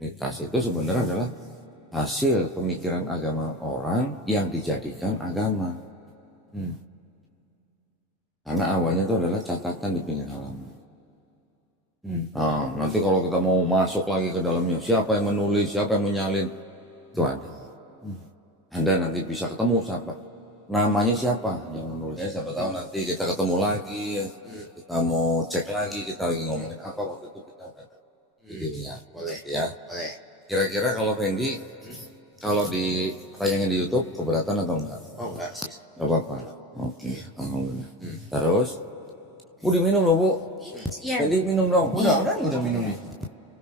Trinitas itu sebenarnya adalah hasil pemikiran agama orang yang dijadikan agama. Karena awalnya itu adalah catatan di pinggir halaman. Nah, nanti kalau kita mau masuk lagi ke dalamnya, siapa yang menulis, siapa yang menyalin, itu ada. Anda nanti bisa ketemu siapa, namanya siapa yang menulis. Ya, siapa tahu nanti kita ketemu lagi, kita mau cek lagi, kita lagi ngomongin apa waktu itu kita ada videonya. Boleh. Ya. Boleh. Kira-kira kalau Fendi, kalau ditayangin di YouTube keberatan atau enggak? Oh enggak sih. Enggak apa-apa. Oke, alhamdulillah. Terus, Bu diminum loh Bu. Iya. Fendi minum dong. Udah minum nih.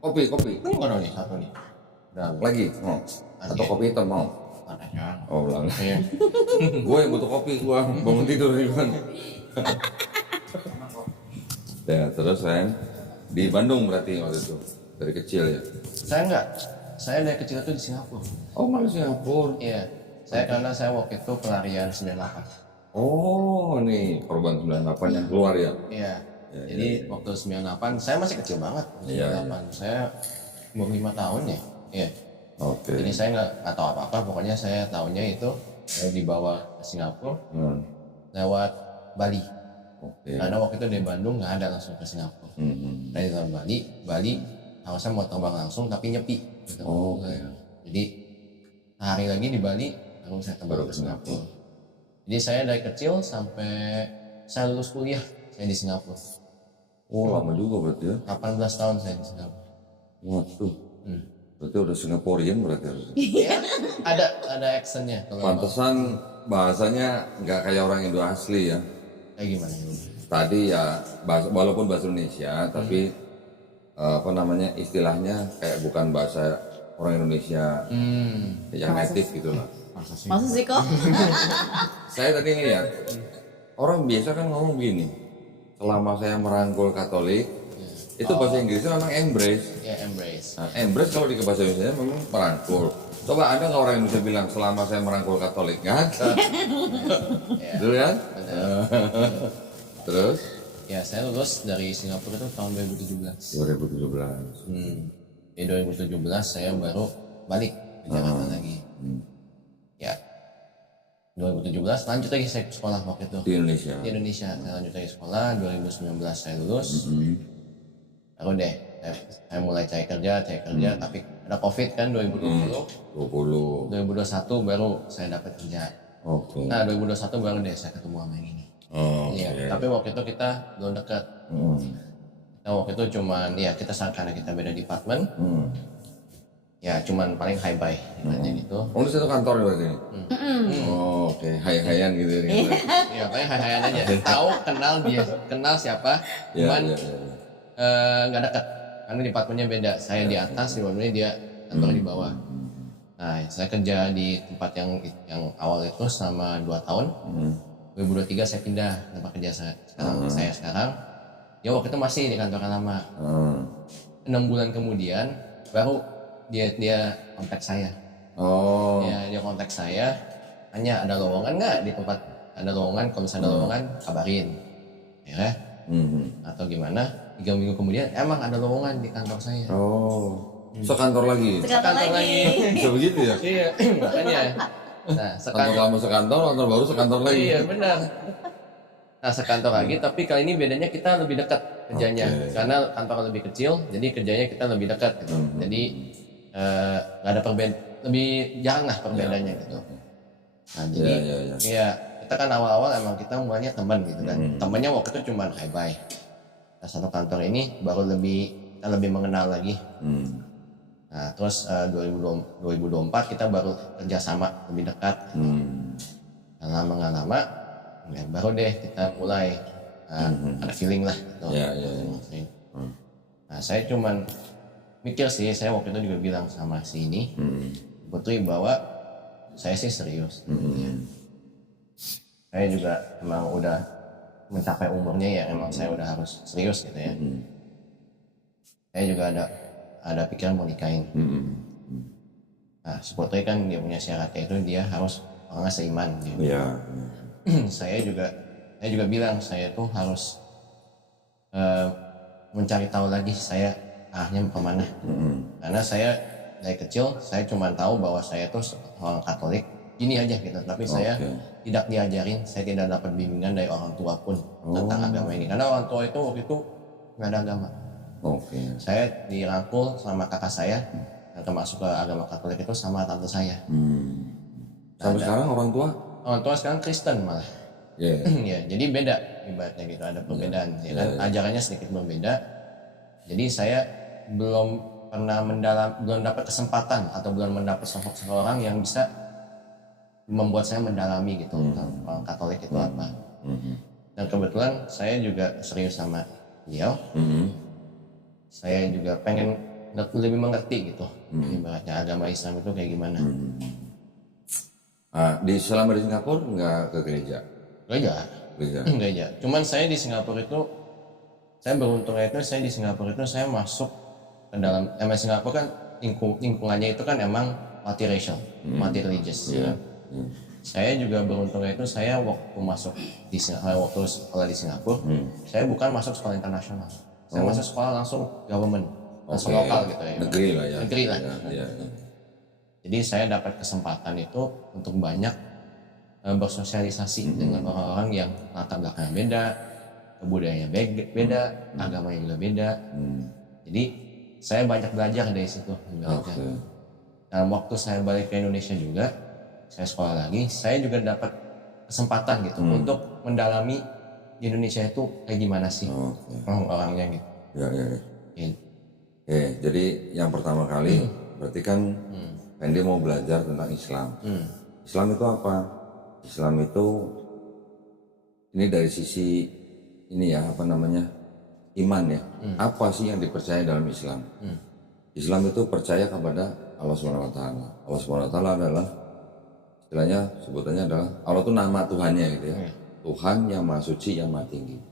Kopi. Ini mana nih satu nih? Udah. Lagi mau? Atau kopi hitam mau? Anaknya. Oh belum. Iya. Gue yang butuh kopi, gue bangun tidur nih kan. Ya terus Ren, di Bandung berarti waktu itu dari kecil ya? Saya enggak. Saya dari kecil itu di Singapura. Oh malah Singapura. Iya. Karena saya waktu itu pelarian 98. Oh nih korban 98 yang keluar ya? Iya. Jadi waktu 98 saya masih kecil banget. 98 saya umur 5 tahun ya. Iya. Oke. Jadi saya nggak tahu apa-apa. Pokoknya saya tahunya itu saya dibawa ke Singapura lewat Bali. Oke. Karena waktu itu di Bandung nggak ada langsung ke Singapura. Dari tahun Bali harusnya mau terbang langsung tapi nyepi. Gitu. Jadi hari lagi di Bali lalu saya terbang ke Singapura. Jadi saya dari kecil sampai saya lulus kuliah saya di Singapura. Oh lama juga berarti ya? 18 tahun saya di Singapura. Waduh. Berarti udah Singaporean berarti harusnya. Ya, ada accentnya. Pantesan bahasanya nggak kayak orang Indo asli ya. Kayak gimana? Tadi ya walaupun bahasa Indonesia tapi apa namanya istilahnya kayak bukan bahasa orang Indonesia yang native gitu lah. Masa sih kok? Saya tadi ngeliat orang biasa kan ngomong gini, selama saya merangkul Katolik itu bahasa Inggrisnya memang embrace. Ya embrace. Nah, embrace kalau di bahasa Indonesia memang merangkul. Coba ada nggak orang Indonesia bilang selama saya merangkul Katolik? Nggak ada. Betul kan? Terus? Ya saya lulus dari Singapura itu tahun 2017. 2017. Di 2017 saya baru balik ke Jakarta lagi. Ya 2017 lanjut lagi saya ke sekolah waktu itu. Di Indonesia. Di Indonesia saya lanjut lagi sekolah. 2019 saya lulus. Baru deh saya mulai cari kerja tapi ada COVID kan 2020. 2021 baru saya dapat kerja. Oke. Nah 2021 baru deh saya ketemu sama yang ini. Iya, tapi waktu itu kita belum dekat. Nah, waktu itu cuman ya kita karena kita beda departemen. Ya cuman paling hi bye gitu. Oh ini satu kantor berarti ini? Oh oke, hai-haian gitu ya. Iya paling hi-haian aja. Tahu kenal siapa, cuman nggak dekat karena departemennya beda. Saya di atas, departemennya dia kantor di bawah. Nah saya kerja di tempat yang awal itu selama 2 tahun. 2023 saya pindah tempat kerja saya sekarang. Ya waktu itu masih di kantor yang lama. 6 bulan kemudian baru dia kontak saya. Ya dia kontak saya, tanya ada lowongan nggak di tempat, ada lowongan, kalau misalnya ada lowongan kabarin, ya atau gimana. 3 minggu kemudian emang ada lowongan di kantor saya. Sekantor lagi. Bisa begitu ya? Iya makanya. Nah Kantor lama sekantor, kantor baru sekantor lagi. Iya benar. Nah sekantor lagi, tapi kali ini bedanya kita lebih dekat kerjanya. Karena kantor lebih kecil, jadi kerjanya kita lebih dekat gitu. Jadi nggak ada lebih jarang lah perbedaannya gitu. Nah jadi ya kita kan awal-awal emang kita mulanya teman gitu kan. Temannya waktu itu cuma hi bye. Nah satu kantor ini baru kita lebih mengenal lagi. Nah terus 2024 kita baru kerjasama lebih dekat. Nah, lama nggak lama ya baru deh kita mulai ada feeling lah gitu. Nah saya cuman mikir sih, saya waktu itu juga bilang sama si ini Putri bahwa saya sih serius. Saya juga emang udah mencapai umurnya ya, emang saya udah harus serius gitu ya. Saya juga ada pikiran mau nikahin. Nah si Putri kan dia punya syaratnya itu dia harus orangnya seiman gitu. Saya juga bilang saya tuh harus mencari tahu lagi saya arahnya kemana. Karena saya dari kecil saya cuma tahu bahwa saya tuh orang Katolik gini aja gitu, tapi saya tidak diajarin, saya tidak dapat bimbingan dari orang tua pun tentang agama ini, karena orang tua itu waktu itu nggak ada agama. Saya dirangkul sama kakak saya yang termasuk ke agama Katolik itu sama tante saya. Sampai sekarang orang tua sekarang Kristen malah. Ya, jadi beda ibaratnya gitu, ada perbedaan ya kan, ajarannya sedikit berbeda. Jadi saya belum dapat kesempatan atau belum mendapat seseorang yang bisa membuat saya mendalami gitu orang Katolik itu apa. Dan kebetulan saya juga serius sama beliau. Saya juga pengen lebih mengerti gitu ibaratnya agama Islam itu kayak gimana. Selama di Singapura nggak ke gereja? Gereja. Cuman saya di Singapura itu, saya beruntungnya itu saya di Singapura itu saya masuk ke dalam Singapura kan lingkungannya itu kan emang multiracial, multi-religious. Saya juga beruntungnya itu saya waktu masuk di waktu sekolah di Singapura, saya bukan masuk sekolah internasional, saya masuk sekolah langsung government, langsung lokal gitu ya. Negeri lah. Ya. Jadi saya dapat kesempatan itu untuk banyak bersosialisasi dengan orang-orang yang latar belakangnya beda, kebudayaannya beda, agamanya juga beda. Jadi saya banyak belajar dari situ. Dan waktu saya balik ke Indonesia juga, saya sekolah lagi, saya juga dapat kesempatan gitu untuk mendalami di Indonesia itu kayak gimana sih orang-orangnya gitu. Jadi yang pertama kali berarti kan Fendi mau belajar tentang Islam. Islam itu apa? Islam itu ini dari sisi ini ya iman ya. Apa sih yang dipercaya dalam Islam? Islam itu percaya kepada Allah Subhanahu Wa Taala. Allah Subhanahu Wa Taala adalah istilahnya sebutannya adalah Allah itu nama Tuhannya gitu ya. Tuhan yang maha suci, yang maha tinggi.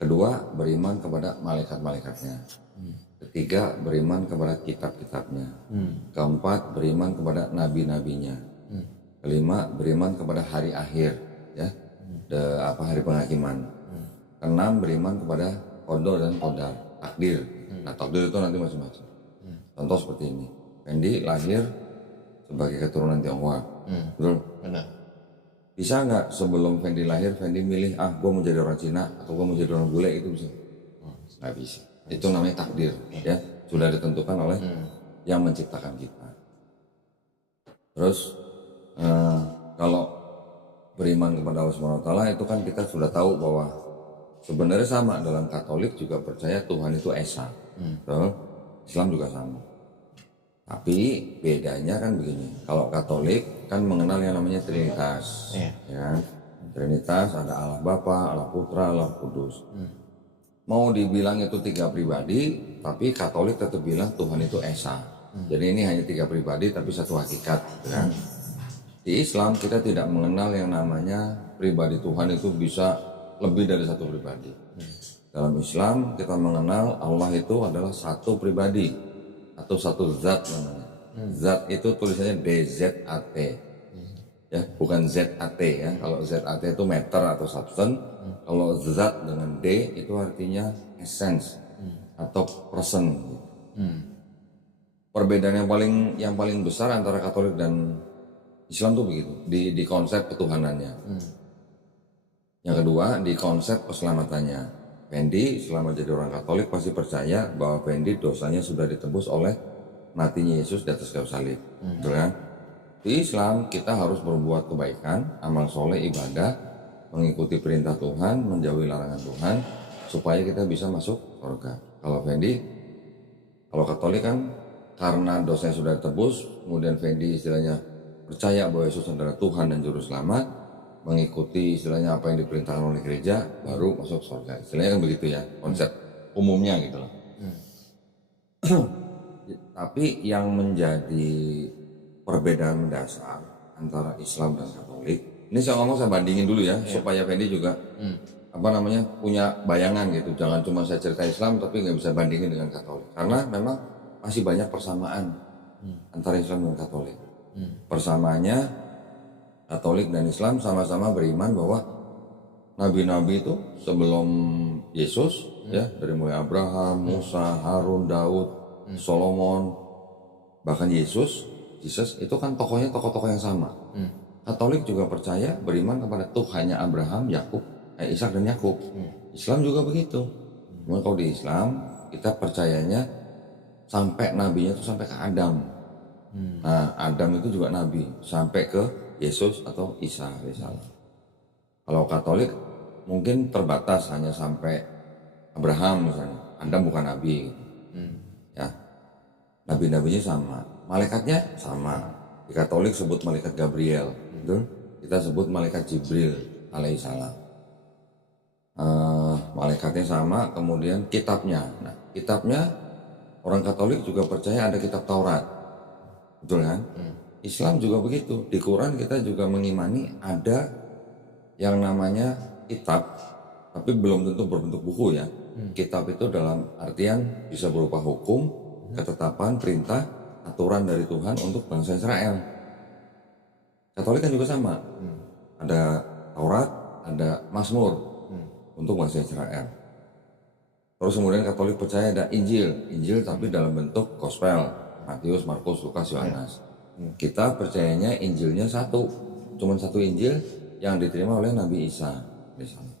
Kedua, beriman kepada malaikat-malaikatnya. Ketiga, beriman kepada kitab-kitabnya. Keempat, beriman kepada nabi-nabinya. Kelima, beriman kepada hari akhir, ya, hari penghakiman. Keenam, beriman kepada qada dan qadar, takdir. Nah, takdir itu nanti macam-macam. Contoh seperti ini, Fendi lahir sebagai keturunan Tionghoa, betul? Benar. Bisa nggak sebelum Fendi lahir, Fendi milih, gue mau jadi orang Cina atau gue mau jadi orang bule, itu bisa? Nggak bisa. Itu namanya takdir, ya, sudah ditentukan oleh yang menciptakan kita. Terus kalau beriman kepada Allah Subhanahu Wa Taala itu kan kita sudah tahu bahwa sebenarnya sama, dalam Katolik juga percaya Tuhan itu esa, Islam juga sama. Tapi bedanya kan begini, kalau Katolik kan mengenal yang namanya Trinitas, ya. Trinitas ada Allah Bapa, Allah Putra, Allah Kudus. Mau dibilang itu 3 pribadi, tapi Katolik tetap bilang Tuhan itu esa. Jadi ini hanya 3 pribadi tapi satu hakikat, ya. Di Islam kita tidak mengenal yang namanya pribadi Tuhan itu bisa lebih dari satu pribadi. Dalam Islam kita mengenal Allah itu adalah satu pribadi atau satu zat namanya. Zat itu tulisannya DZAT. Ya, bukan ZAT ya. Kalau ZAT itu meter atau substance, kalau zat dengan D itu artinya essence atau person. Perbedaan yang paling besar antara Katolik dan Islam tuh begitu, di konsep ketuhanannya. Yang kedua, di konsep keselamatannya. Fendi selama jadi orang Katolik pasti percaya bahwa Fendi dosanya sudah ditebus oleh matinya Yesus di atas kayu salib. Betul kan? Di Islam kita harus berbuat kebaikan, amal soleh, ibadah, mengikuti perintah Tuhan, menjauhi larangan Tuhan, supaya kita bisa masuk surga. Kalau Fendi, kalau Katolik kan karena dosanya sudah ditebus, kemudian Fendi istilahnya percaya bahwa Yesus adalah Tuhan dan Juru Selamat, mengikuti istilahnya apa yang diperintahkan oleh gereja, baru masuk surga. Istilahnya kan begitu ya, konsep umumnya gitu loh. Tapi yang menjadi perbedaan mendasar antara Islam dan Katolik, ini saya ngomong, saya bandingin dulu ya, supaya Fendi juga punya bayangan gitu. Jangan cuma saya cerita Islam tapi nggak bisa bandingin dengan Katolik, karena memang masih banyak persamaan antara Islam dan Katolik. Persamaannya, Katolik dan Islam sama-sama beriman bahwa nabi-nabi itu sebelum Yesus ya, dari mulai Abraham, Musa, Harun, Daud, Solomon, bahkan Yesus itu kan tokohnya tokoh-tokoh yang sama. Katolik juga percaya beriman kepada Tuhannya Abraham, Ishak dan Yakub. Islam juga begitu. Cuma kalau di Islam kita percayanya sampai nabinya itu sampai ke Adam. Nah, Adam itu juga nabi sampai ke Yesus atau Isa misalnya. Kalau Katolik mungkin terbatas hanya sampai Abraham misalnya. Adam bukan nabi gitu. Ya. Nabi-nabinya sama, malaikatnya sama. Di Katolik sebut malaikat Gabriel, betul? Kita sebut malaikat Jibril alaihissalam. Malaikatnya sama, kemudian kitabnya. Nah, kitabnya orang Katolik juga percaya ada kitab Taurat, betul kan? Islam juga begitu. Di Quran kita juga mengimani ada yang namanya kitab, tapi belum tentu berbentuk buku ya. Kitab itu dalam artian bisa berupa hukum, ketetapan, perintah, aturan dari Tuhan untuk bangsa Israel. Katolik kan juga sama. Ada Taurat, ada Mazmur untuk bangsa Israel. Terus kemudian Katolik percaya ada Injil tapi dalam bentuk gospel, Matius, Markus, Lukas, Yohanes. Kita percayanya Injilnya satu, cuma satu Injil yang diterima oleh Nabi Isa misalnya.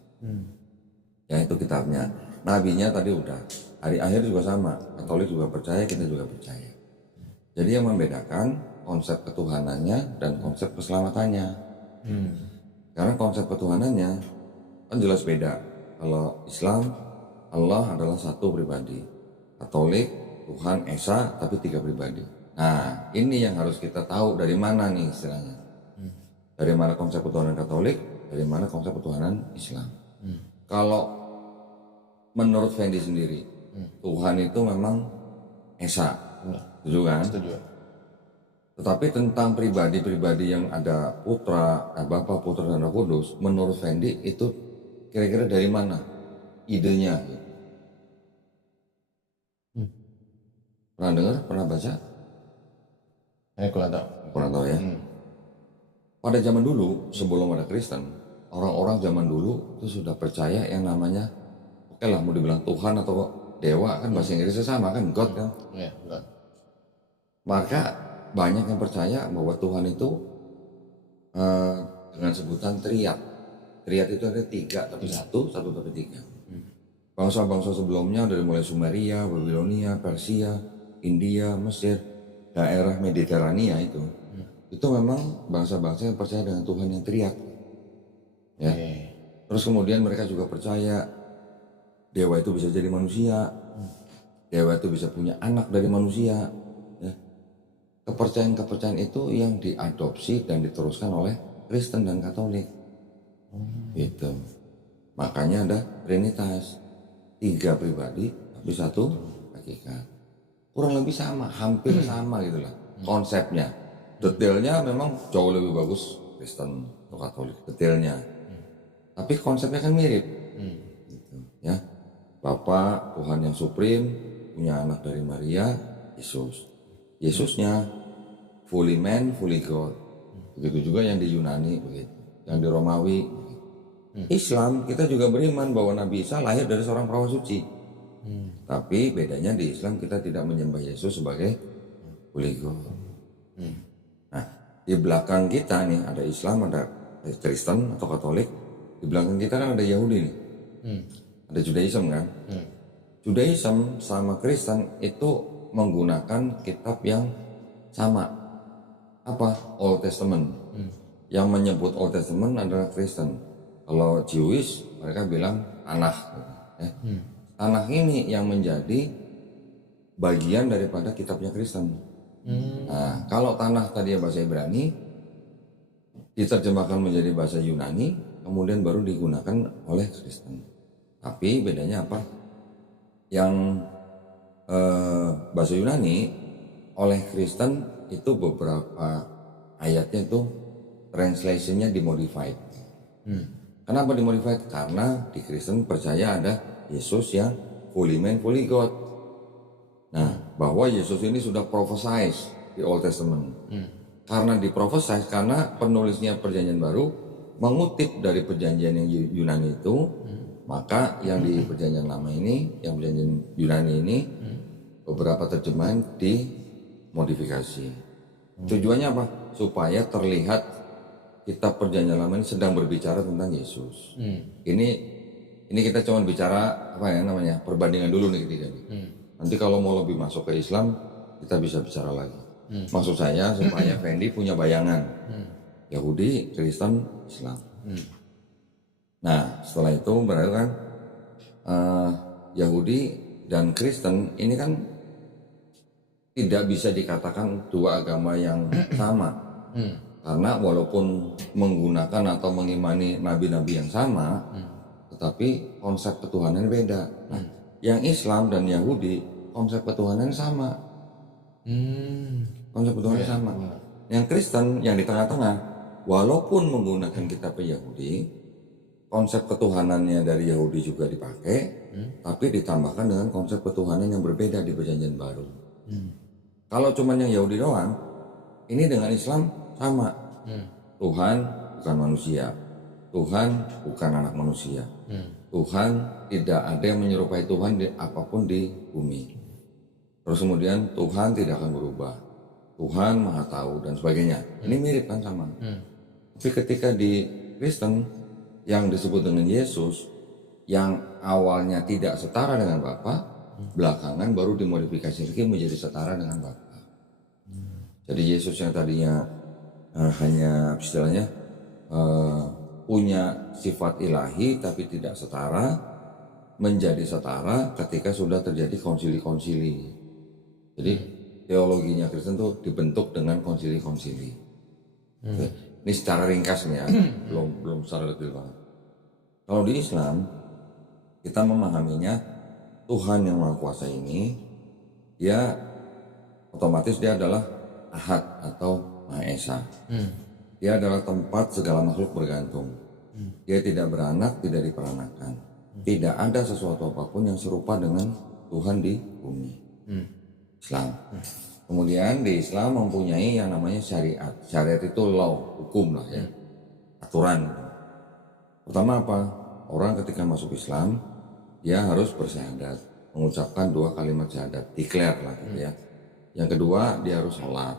Ya itu kitabnya. Nabinya tadi udah. Hari akhir juga sama. Katolik juga percaya, kita juga percaya. Jadi yang membedakan konsep ketuhanannya dan konsep keselamatannya. Karena konsep ketuhanannya kan jelas beda. Kalau Islam, Allah adalah satu pribadi. Katolik, Tuhan Esa tapi 3 pribadi. Nah ini yang harus kita tahu dari mana nih istilahnya. Dari mana konsep ketuhanan Katolik, dari mana konsep ketuhanan Islam. Kalau menurut Fendi sendiri, Tuhan itu memang Esa, setuju kan? Setuju. Tetapi tentang pribadi-pribadi yang ada Putra, Bapa, Putra, dan Roh Kudus, menurut Fendi itu kira-kira dari mana idenya? Pernah dengar? Pernah baca? Kurang tahu. Pernah tahu ya? Pada zaman dulu, sebelum ada Kristen, orang-orang zaman dulu itu sudah percaya yang namanya, oke lah mau dibilang Tuhan atau dewa kan bahasa Inggrisnya sama kan, God kan? Iya, God. Maka banyak yang percaya bahwa Tuhan itu dengan sebutan triad. Triad itu ada 3 tapi satu tapi 3. Bangsa-bangsa sebelumnya dari mulai Sumeria, Babilonia, Persia, India, Mesir, daerah Mediterania itu memang bangsa-bangsa yang percaya dengan Tuhan yang triad. Ya. Terus kemudian mereka juga percaya dewa itu bisa jadi manusia, dewa itu bisa punya anak dari manusia. Ya. Kepercayaan-kepercayaan itu yang diadopsi dan diteruskan oleh Kristen dan Katolik. Gitu. Makanya ada Trinitas, 3 pribadi tapi 1 hakikat. Kurang lebih sama, hampir sama gitulah konsepnya. Detailnya memang jauh lebih bagus Kristen atau Katolik, detailnya. Tapi konsepnya kan mirip. Gitu, ya. Bapa, Tuhan yang supreme, punya anak dari Maria, Yesus. Yesusnya fully man, fully God. Begitu juga yang di Yunani begitu, yang di Romawi begitu. Islam kita juga beriman bahwa Nabi Isa lahir dari seorang perawan suci. Tapi bedanya di Islam kita tidak menyembah Yesus sebagai fully God. Nah, di belakang kita nih ada Islam, ada Kristen atau Katolik. Di belakang kita kan ada Yahudi nih. Ada Judaism kan. Judaism sama Kristen itu menggunakan kitab yang sama. Apa? Old Testament. Yang menyebut Old Testament adalah Kristen. Kalau Jewish mereka bilang Tanakh. Ya. Tanakh ini yang menjadi bagian daripada kitabnya Kristen. Nah, kalau Tanakh tadi bahasa Ibrani diterjemahkan menjadi bahasa Yunani, kemudian baru digunakan oleh Kristen. Tapi bedanya apa? Yang bahasa Yunani oleh Kristen itu beberapa ayatnya itu translationnya dimodified. Kenapa dimodified? Karena di Kristen percaya ada Yesus yang fully man, fully God. Nah, bahwa Yesus ini sudah prophesied di Old Testament. Karena diprophesied, karena penulisnya Perjanjian Baru mengutip dari perjanjian yang Yunani itu, Maka yang di perjanjian lama ini, yang perjanjian Yunani ini, beberapa terjemahan dimodifikasi. Tujuannya apa? Supaya terlihat kitab perjanjian lama ini sedang berbicara tentang Yesus. Ini kita cuma bicara apa ya namanya, perbandingan dulu nih ketiga nih. Nanti kalau mau lebih masuk ke Islam, kita bisa bicara lagi. Maksud saya supaya Fendi punya bayangan Yahudi, Kristen, Islam. Nah setelah itu berarti kan Yahudi dan Kristen ini kan tidak bisa dikatakan dua agama yang sama. Karena walaupun menggunakan atau mengimani nabi-nabi yang sama, tetapi konsep ketuhanan beda. Nah, yang Islam dan Yahudi konsep ketuhanan sama. Konsep ketuhanan sama. Yang Kristen yang di tengah-tengah, walaupun menggunakan kitab Yahudi, konsep ketuhanannya dari Yahudi juga dipakai, tapi ditambahkan dengan konsep ketuhanan yang berbeda di Perjanjian Baru. Kalau cuma yang Yahudi doang, ini dengan Islam sama. Tuhan bukan manusia, Tuhan bukan anak manusia, Tuhan tidak ada yang menyerupai Tuhan di apapun di bumi. Terus kemudian Tuhan tidak akan berubah, Tuhan maha tahu dan sebagainya. Ini mirip kan sama. Tapi ketika di Kristen yang disebut dengan Yesus, yang awalnya tidak setara dengan Bapa, belakangan baru dimodifikasi lagi menjadi setara dengan Bapa. Jadi Yesus yang tadinya hanya istilahnya punya sifat ilahi tapi tidak setara, menjadi setara ketika sudah terjadi konsili-konsili. Jadi teologinya Kristen itu dibentuk dengan konsili-konsili. Ini secara ringkasnya, belum secara detail banget. Kalau di Islam kita memahaminya Tuhan yang Maha Kuasa ini, dia otomatis dia adalah Ahad atau Maha Esa. Dia adalah tempat segala makhluk bergantung. Dia tidak beranak, tidak diperanakan. Tidak ada sesuatu apapun yang serupa dengan Tuhan di bumi. Islam. Kemudian di Islam mempunyai yang namanya syariat. Syariat itu law, hukum lah ya, aturan. Pertama apa? Orang ketika masuk Islam, dia harus bersyahadat, mengucapkan 2 kalimat syahadat, declare lah gitu ya. Yang kedua dia harus sholat.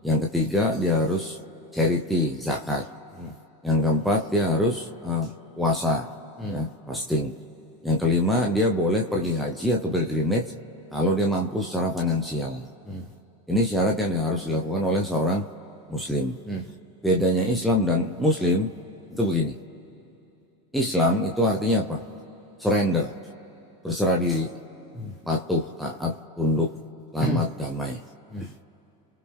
Yang ketiga dia harus charity, zakat. Yang keempat dia harus puasa, ya, fasting. Yang kelima dia boleh pergi haji atau pilgrimage kalau dia mampu secara finansial. Ini syarat yang harus dilakukan oleh seorang muslim. Bedanya Islam dan muslim itu begini. Islam itu artinya apa? Surrender, berserah diri, patuh, taat, tunduk, selamat, damai.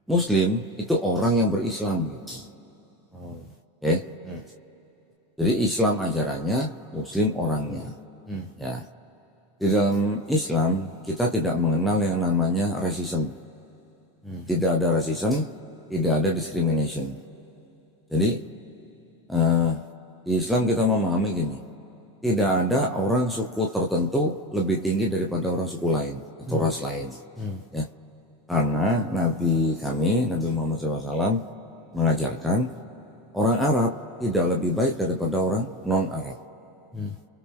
Muslim itu orang yang berislam gitu. Jadi Islam ajarannya, Muslim orangnya. Ya. Di dalam Islam kita tidak mengenal yang namanya racism. Tidak ada racism, tidak ada discrimination. Jadi di Islam kita memahami gini, tidak ada orang suku tertentu lebih tinggi daripada orang suku lain atau ras lain. Ya. Karena Nabi kami, Nabi Muhammad SAW mengajarkan orang Arab tidak lebih baik daripada orang non-Arab.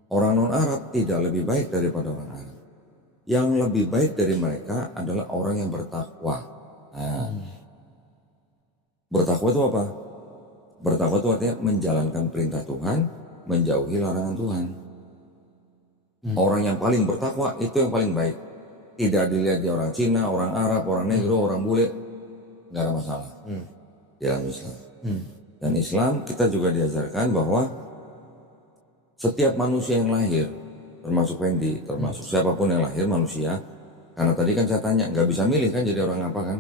Orang non-Arab tidak lebih baik daripada orang Arab. Yang lebih baik dari mereka adalah orang yang bertakwa. Nah, bertakwa itu apa? Bertakwa itu artinya menjalankan perintah Tuhan, menjauhi larangan Tuhan. Orang yang paling bertakwa itu yang paling baik. Tidak dilihat dia orang Cina, orang Arab, orang Negro, orang bule, nggak ada masalah di dalam Islam. Dan Islam kita juga diajarkan bahwa setiap manusia yang lahir, termasuk Fendi, termasuk siapapun yang lahir manusia, karena tadi kan saya tanya, nggak bisa milih kan jadi orang apa kan?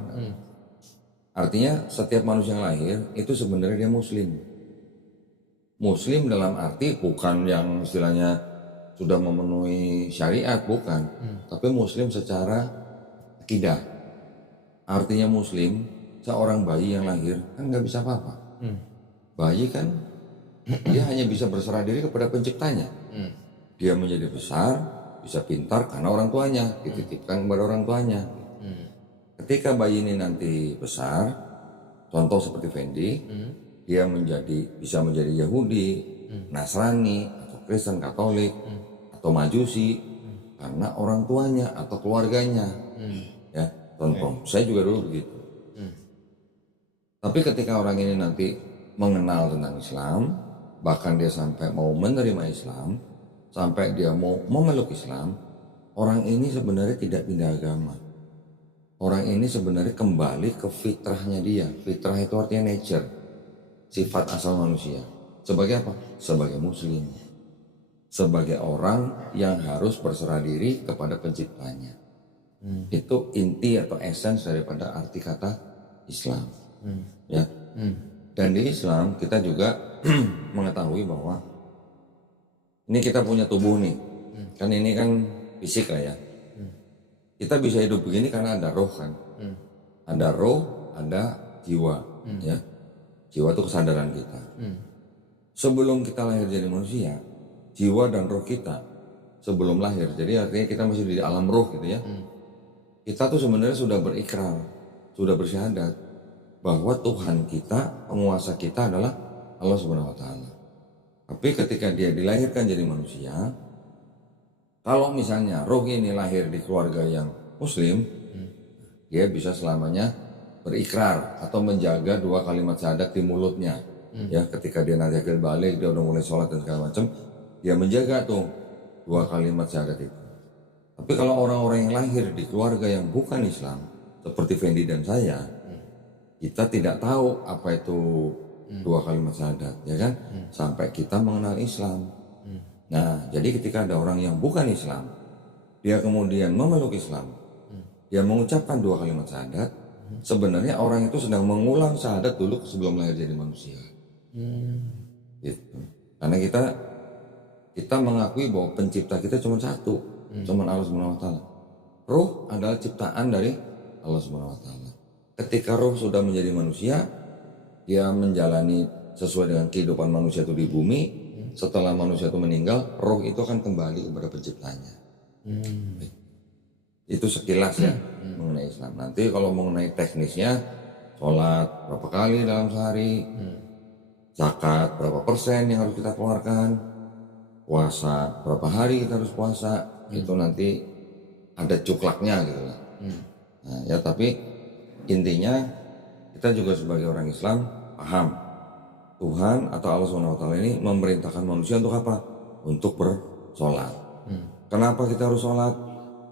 Artinya setiap manusia yang lahir itu sebenarnya dia Muslim. Muslim dalam arti bukan yang istilahnya sudah memenuhi syariat, bukan. Tapi Muslim secara akidah. Artinya Muslim, seorang bayi yang lahir kan nggak bisa apa-apa. Bayi kan dia hanya bisa berserah diri kepada penciptanya. Dia menjadi besar, bisa pintar karena orang tuanya, dititipkan kepada orang tuanya. Ketika bayi ini nanti besar, contoh seperti Fendi, dia bisa menjadi Yahudi, Nasrani, atau Kristen, Katolik, atau Majusi, karena orang tuanya atau keluarganya. Ya, contoh, saya juga dulu begitu. Tapi ketika orang ini nanti mengenal tentang Islam, bahkan dia sampai mau menerima Islam, sampai dia mau memeluk Islam, orang ini sebenarnya tidak pindah agama. Orang ini sebenarnya kembali ke fitrahnya dia. Fitrah itu artinya nature, sifat asal manusia. Sebagai apa? Sebagai muslim. Sebagai orang yang harus berserah diri kepada penciptanya. Itu inti atau essence daripada arti kata Islam. Ya. Dan di Islam kita juga mengetahui bahwa ini kita punya tubuh nih. Kan ini kan fisik lah ya. Kita bisa hidup begini karena ada roh kan. Ada roh, ada jiwa. Ya. Jiwa itu kesadaran kita. Sebelum kita lahir jadi manusia, jiwa dan roh kita sebelum lahir, jadi artinya kita masih di alam roh gitu ya. Kita tuh sebenarnya sudah berikrar, sudah bersyahadat bahwa Tuhan kita, penguasa kita adalah Allah Subhanahu wa taala. Tapi ketika dia dilahirkan jadi manusia, kalau misalnya roh ini lahir di keluarga yang muslim, dia bisa selamanya berikrar atau menjaga 2 kalimat syahadat di mulutnya. Ya, ketika dia nanti akhir balik, dia udah mulai sholat dan segala macam, dia menjaga tuh 2 kalimat syahadat itu. Tapi kalau orang-orang yang lahir di keluarga yang bukan Islam, seperti Fendi dan saya, kita tidak tahu apa itu 2 kalimat syahadat, ya kan? Sampai kita mengenal Islam. Nah, jadi ketika ada orang yang bukan Islam, dia kemudian memeluk Islam, dia mengucapkan 2 kalimat syahadat, sebenarnya orang itu sedang mengulang syahadat dulu sebelum lahir jadi manusia. Gitu. Karena kita mengakui bahwa pencipta kita cuma satu, cuma Allah Subhanahu wa taala. Roh adalah ciptaan dari Allah Subhanahu wa taala. Ketika roh sudah menjadi manusia, dia menjalani sesuai dengan kehidupan manusia itu di bumi. Setelah manusia itu meninggal, roh itu akan kembali kepada penciptanya. Itu sekilas ya mengenai Islam. Nanti kalau mengenai teknisnya, sholat berapa kali dalam sehari, zakat berapa persen yang harus kita keluarkan, puasa berapa hari kita harus puasa, itu nanti ada cuklaknya gitu lah. Nah, ya tapi intinya kita juga sebagai orang Islam paham Tuhan atau Allah SWT ini memerintahkan manusia untuk apa? Untuk bersolat. Kenapa kita harus sholat?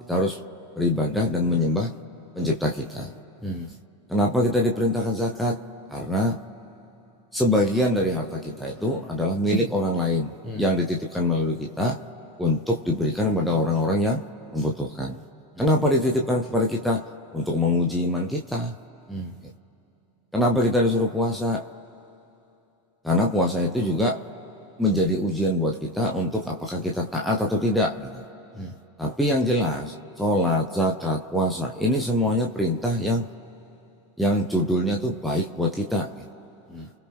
Kita harus beribadah dan menyembah pencipta kita. Kenapa kita diperintahkan zakat? Karena sebagian dari harta kita itu adalah milik orang lain yang dititipkan melalui kita untuk diberikan kepada orang-orang yang membutuhkan. Kenapa dititipkan kepada kita? Untuk menguji iman kita. Kenapa kita disuruh puasa? Karena puasa itu juga menjadi ujian buat kita untuk apakah kita taat atau tidak. Tapi yang jelas, sholat, zakat, puasa, ini semuanya perintah yang judulnya tuh baik buat kita.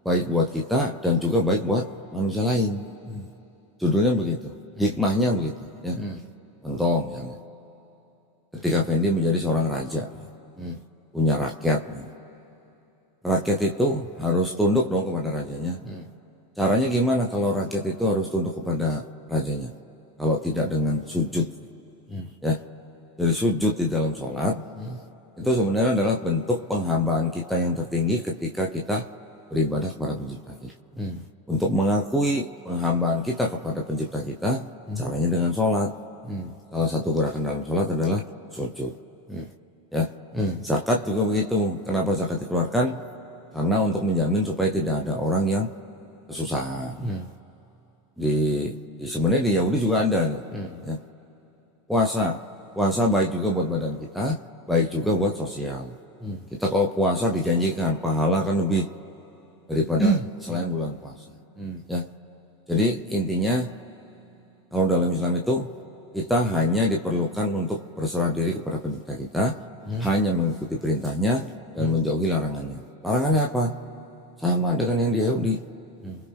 Baik buat kita dan juga baik buat manusia lain. Judulnya begitu, hikmahnya begitu. Ya. Contoh, yang ketika Fendi menjadi seorang raja, punya rakyat. Rakyat itu harus tunduk dong kepada rajanya. Caranya gimana kalau rakyat itu harus tunduk kepada rajanya? Kalau tidak dengan sujud. Ya. Jadi sujud di dalam sholat itu sebenarnya adalah bentuk penghambaan kita yang tertinggi ketika kita beribadah kepada pencipta kita. Untuk mengakui penghambaan kita kepada pencipta kita, caranya dengan sholat. Salah satu gerakan dalam sholat adalah sujud. Ya. Zakat juga begitu. Kenapa zakat dikeluarkan? Karena untuk menjamin supaya tidak ada orang yang kesusahan. Sebenarnya di Yahudi juga ada. Ya. Puasa baik juga buat badan kita, baik juga buat sosial. Kita kalau puasa dijanjikan pahala kan lebih daripada selain bulan puasa. Ya. Jadi intinya kalau dalam Islam itu kita hanya diperlukan untuk berserah diri kepada pencipta kita, hanya mengikuti perintahnya dan menjauhi larangannya. Larangannya apa? Sama dengan yang di Yahudi.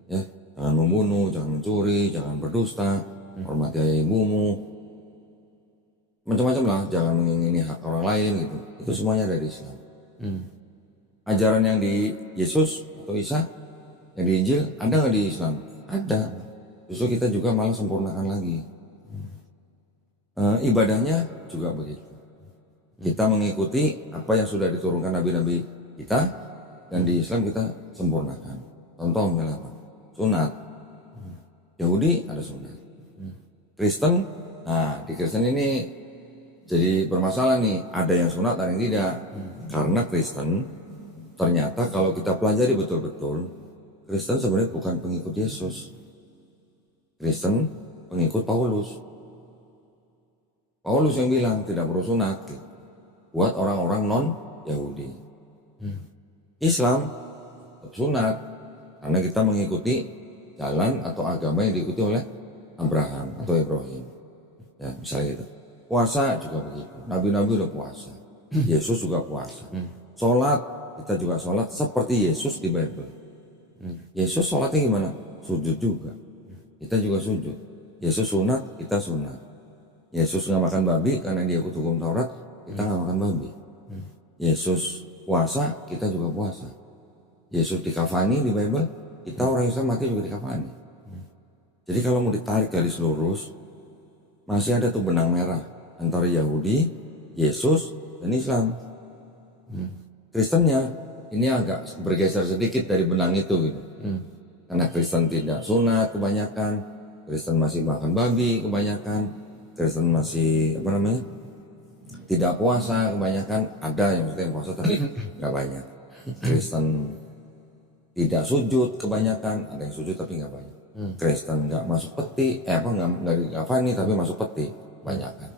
Ya, jangan membunuh, jangan mencuri, jangan berdusta, hormati ayah ibumu, macam-macam lah, jangan mengingini hak orang lain gitu. Itu semuanya ada di Islam. Ajaran yang di Yesus atau Isa, yang di Injil ada nggak di Islam? Ada. justru kita juga malah sempurnakan lagi. Ibadahnya juga begitu. Kita mengikuti apa yang sudah diturunkan nabi-nabi kita, dan di Islam kita sempurnakan. Contoh misalnya apa? Sunat. Yahudi ada sunat. Kristen, nah di Kristen ini jadi bermasalah nih. Ada yang sunat, ada yang tidak. Karena Kristen ternyata kalau kita pelajari betul-betul, Kristen sebenarnya bukan pengikut Yesus. Kristen pengikut Paulus. Paulus yang bilang tidak perlu sunat gitu, buat orang-orang non-Yahudi. Islam tetap sunat karena kita mengikuti jalan atau agama yang diikuti oleh Abraham atau Ibrahim. Ya, misalnya gitu. Puasa juga begitu. Nabi-nabi udah puasa. Yesus juga puasa. Sholat, kita juga sholat seperti Yesus di Bible. Yesus sholatnya gimana? Sujud juga. Kita juga sujud. Yesus sunat, kita sunat. Yesus nggak makan babi karena dia ikut hukum Taurat, kita nggak makan babi. Yesus puasa, kita juga puasa. Yesus dikafani di Bible, kita orang Islam mati juga dikafani. Jadi kalau mau ditarik garis lurus, masih ada tuh benang merah antara Yahudi, Yesus, dan Islam. Kristennya ini agak bergeser sedikit dari benang itu gitu. Karena Kristen tidak sunat kebanyakan, Kristen masih makan babi kebanyakan, Kristen masih tidak puasa kebanyakan. Ada yang puasa tapi nggak banyak. Kristen tidak sujud kebanyakan, ada yang sujud tapi nggak banyak. Kristen nggak masuk peti, nggak dikafani tapi masuk peti kebanyakan.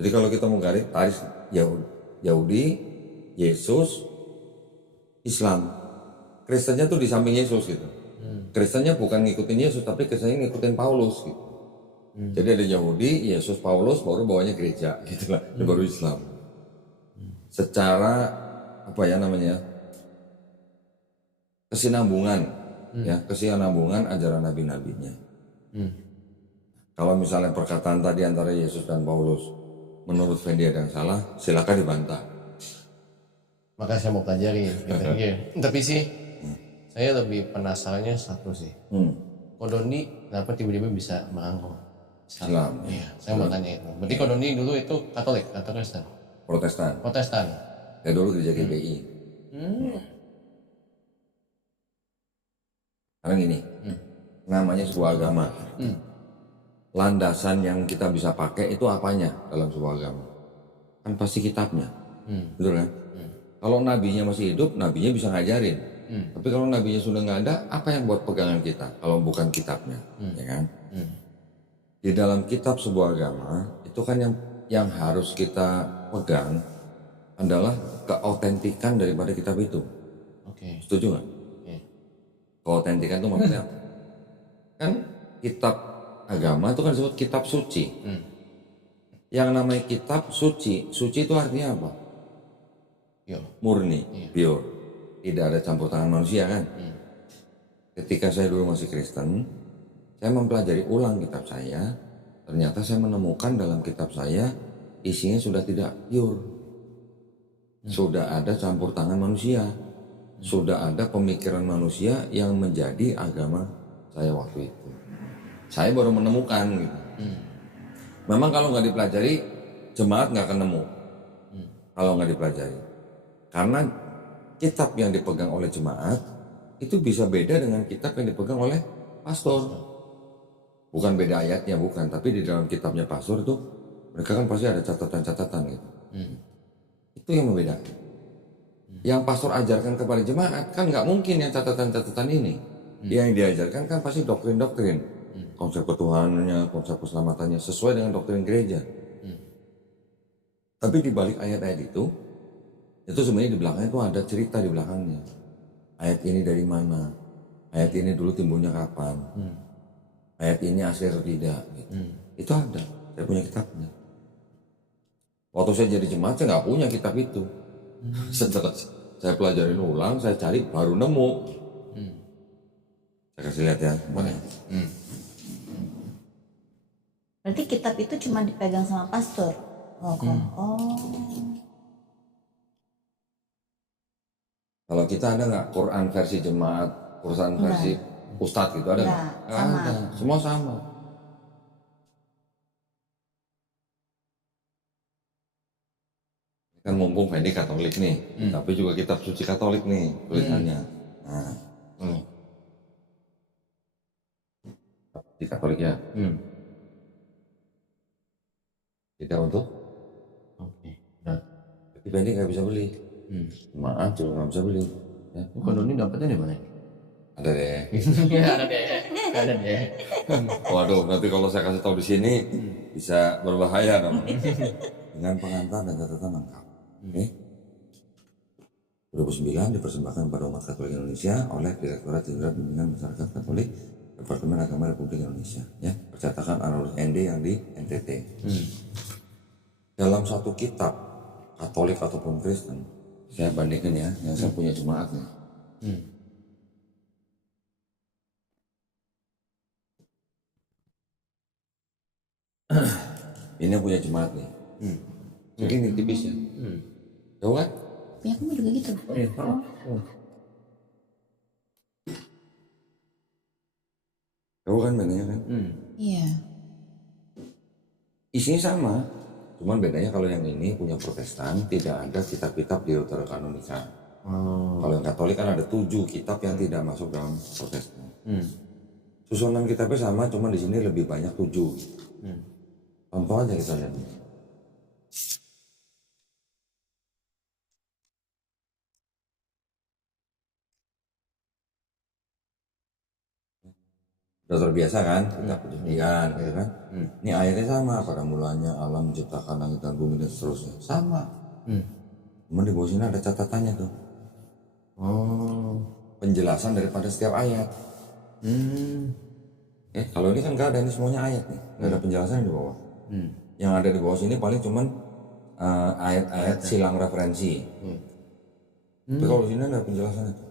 Jadi kalau kita mau tarik Yahudi, Yesus, Islam, Kristennya tuh di samping Yesus gitu. Kristennya bukan ngikutin Yesus tapi Kristennya ngikutin Paulus gitu. Jadi ada Yahudi, Yesus, Paulus, baru bawahnya gereja gitu lah, baru Islam. Secara kesinambungan, kesinambungan ajaran nabi-nabinya. Kalau misalnya perkataan tadi antara Yesus dan Paulus, menurut Fendi ada yang salah, silakan dibantah. Maka saya mau pelajari gitu. Tapi sih saya lebih penasarannya satu sih. Kodoni kenapa tiba-tiba bisa mengaku Islam? Iya, saya mau tanya itu. Berarti Kodoni dulu itu Katolik atau Kristen? Protestan. Ya dulu gereja GBI. Karena gini, namanya sebuah agama. Landasan yang kita bisa pakai itu apanya dalam sebuah agama? Kan pasti kitabnya, betul kan? Kalau nabinya masih hidup, nabinya bisa ngajarin. Tapi kalau nabinya sudah nggak ada, apa yang buat pegangan kita? Kalau bukan kitabnya, ya kan? Di dalam kitab sebuah agama itu kan yang harus kita pegang adalah keautentikan daripada kitab itu. Setuju nggak? Keautentikan itu maksudnya apa? Kan kitab agama itu kan disebut kitab suci. Yang namanya kitab suci itu artinya apa? Murni, pure. Tidak ada campur tangan manusia kan? Ketika saya dulu masih Kristen, saya mempelajari ulang kitab saya. Ternyata saya menemukan dalam kitab saya isinya sudah tidak pure. Sudah ada campur tangan manusia. Sudah ada pemikiran manusia yang menjadi agama saya waktu itu. Saya baru menemukan gitu. Memang kalau nggak dipelajari, jemaat nggak akan nemu. Kalau nggak dipelajari. Karena kitab yang dipegang oleh jemaat itu bisa beda dengan kitab yang dipegang oleh pastor. Bukan beda ayatnya, bukan. Tapi di dalam kitabnya pastor itu mereka kan pasti ada catatan-catatan gitu. Itu yang membedakan. Yang pastor ajarkan kepada jemaat kan nggak mungkin yang catatan-catatan ini. Yang diajarkan kan pasti doktrin-doktrin. Konsep ketuhanannya, konsep keselamatannya sesuai dengan doktrin gereja. Tapi di balik ayat-ayat itu sebenarnya di belakangnya itu ada cerita di belakangnya. Ayat ini dari mana? Ayat ini dulu timbulnya kapan? Ayat ini asli atau tidak? Gitu. Itu ada. Saya punya kitabnya. Waktu saya jadi jemaat saya nggak punya kitab itu. Setelah saya pelajarin ulang, saya cari baru nemu. Saya kasih lihat ya. Berarti kitab itu cuma dipegang sama pastor. Kalau kita ada nggak Quran versi jemaat, Quran versi ustadz gitu ada nggak? Nggak, sama. Ada, semua sama. Kan mumpung Fendi Katolik nih, tapi juga kitab suci Katolik nih tulisannya. Nah, di Katolik ya. Tidak untuk? Oke. Nah. Tapi Fendi nggak bisa beli. Maaf, juga nggak bisa beli. Ya. Kalau ini dapetnya di mana? Ada deh. Ada deh. Waduh, nanti kalau saya kasih tahu di sini bisa berbahaya dong. Dengan pengantar dan catatan lengkap. Oke. 2009 dipersembahkan kepada umat Katolik Indonesia oleh Direktorat Jenderal Bimbingan Masyarakat Katolik Departemen Agama Republik Indonesia, ya, percetakan Anonymous ND yang di NTT. Dalam satu kitab Katolik ataupun Kristen, saya bandingkan ya, yang saya punya jemaat nih. Ini yang punya jemaat nih. Segini tipis ya. Tahu kan? Punya kamu juga gitu. Tahu kan bedanya kan? Iya. Isinya sama, cuman bedanya kalau yang ini punya Protestan tidak ada kitab-kitab Deuterokanonika. Kalau yang Katolik kan ada 7 kitab yang tidak masuk dalam Protestan. Susunan kitabnya sama, cuman di sini lebih banyak 7. Contoh aja kita lihat. Udah terbiasa kan, kita pendidikan, gitu kan. Ini ayatnya sama, pada mulanya alam menciptakan langit dan bumi dan seterusnya. Sama. Cuman di bawah sini ada catatannya tuh. Penjelasan daripada setiap ayat. Kalau ini kan gak ada, ini semuanya ayat nih. Gak ada penjelasan di bawah. Yang ada di bawah sini paling cuman ayat-ayat silang referensi. Tapi kalau di sini ada penjelasannya tuh.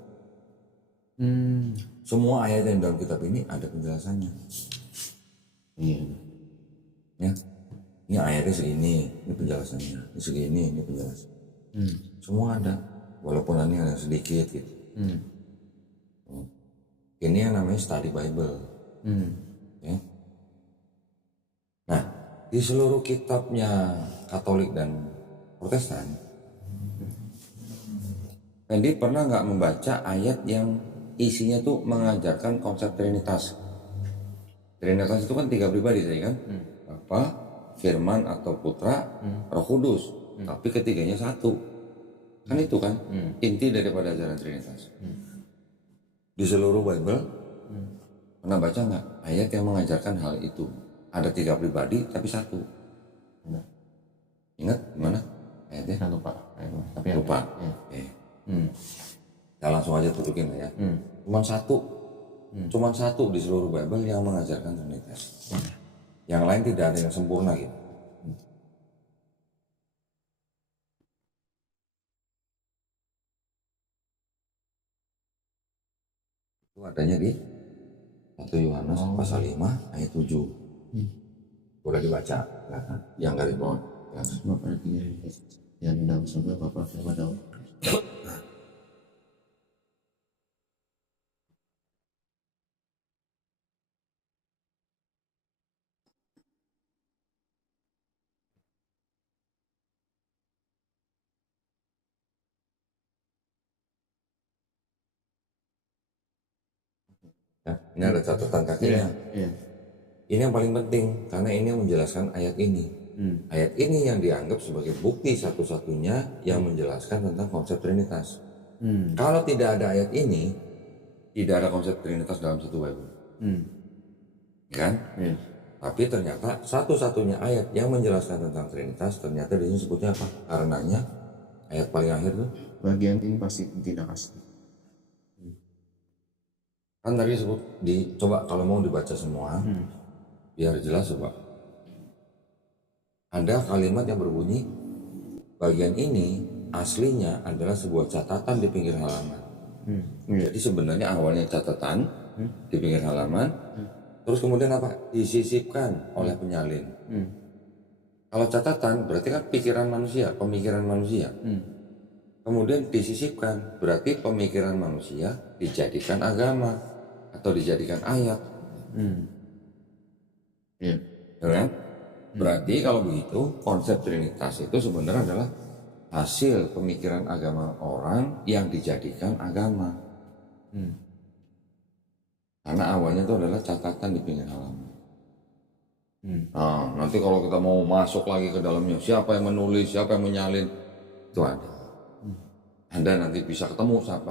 Semua ayat yang dalam kitab ini ada penjelasannya. Ya. Ini ayatnya segini, ini penjelasannya. Ini segini, ini penjelasan. Semua ada, walaupun ini ada sedikit gitu. Ini yang namanya study Bible. Ya. Nah, di seluruh kitabnya Katolik dan Protestan, Fendi pernah nggak membaca ayat yang isinya tuh mengajarkan konsep Trinitas? Trinitas itu kan 3 pribadi tadi kan, Bapa, Firman atau Putra, Roh Kudus, tapi ketiganya satu. Kan itu kan inti daripada ajaran Trinitas. Di seluruh Bible pernah baca nggak ayat yang mengajarkan hal itu? Ada 3 pribadi tapi satu. Ingat mana ayatnya? Saya lupa. Tapi Lupa. Ya langsung aja tunjukin ya. Cuman satu di seluruh Bible yang mengajarkan Trinitas. Yang lain tidak ada yang sempurna gitu. Itu adanya di 1 Yohanes pasal 5 ayat 7. Boleh dibaca, yang garis bawah. Bapak yang dalam surga, Bapak firman daun. Ya, ini ada catatan kakinya. Ini yang paling penting karena ini yang menjelaskan ayat ini. Ayat ini yang dianggap sebagai bukti satu-satunya yang menjelaskan tentang konsep Trinitas. Kalau tidak ada ayat ini, tidak ada konsep Trinitas dalam satu Bible. Kan? Tapi ternyata satu-satunya ayat yang menjelaskan tentang Trinitas ternyata di sini sebutnya apa? Karenanya ayat paling akhir tuh. Bagian ini pasti tidak kasih. Kan tadi disebut coba kalau mau dibaca semua biar jelas coba. Ada kalimat yang berbunyi bagian ini aslinya adalah sebuah catatan di pinggir halaman. Jadi sebenarnya awalnya catatan di pinggir halaman, terus kemudian apa? Disisipkan oleh penyalin. Kalau catatan berarti kan pikiran manusia, pemikiran manusia. Kemudian disisipkan berarti pemikiran manusia dijadikan agama atau dijadikan ayat. Iya. Ya kan? Berarti kalau begitu konsep Trinitas itu sebenarnya adalah hasil pemikiran agama orang yang dijadikan agama. Karena awalnya itu adalah catatan di pinggir halaman. Nah, nanti kalau kita mau masuk lagi ke dalamnya, siapa yang menulis, siapa yang menyalin, itu ada. Anda nanti bisa ketemu siapa,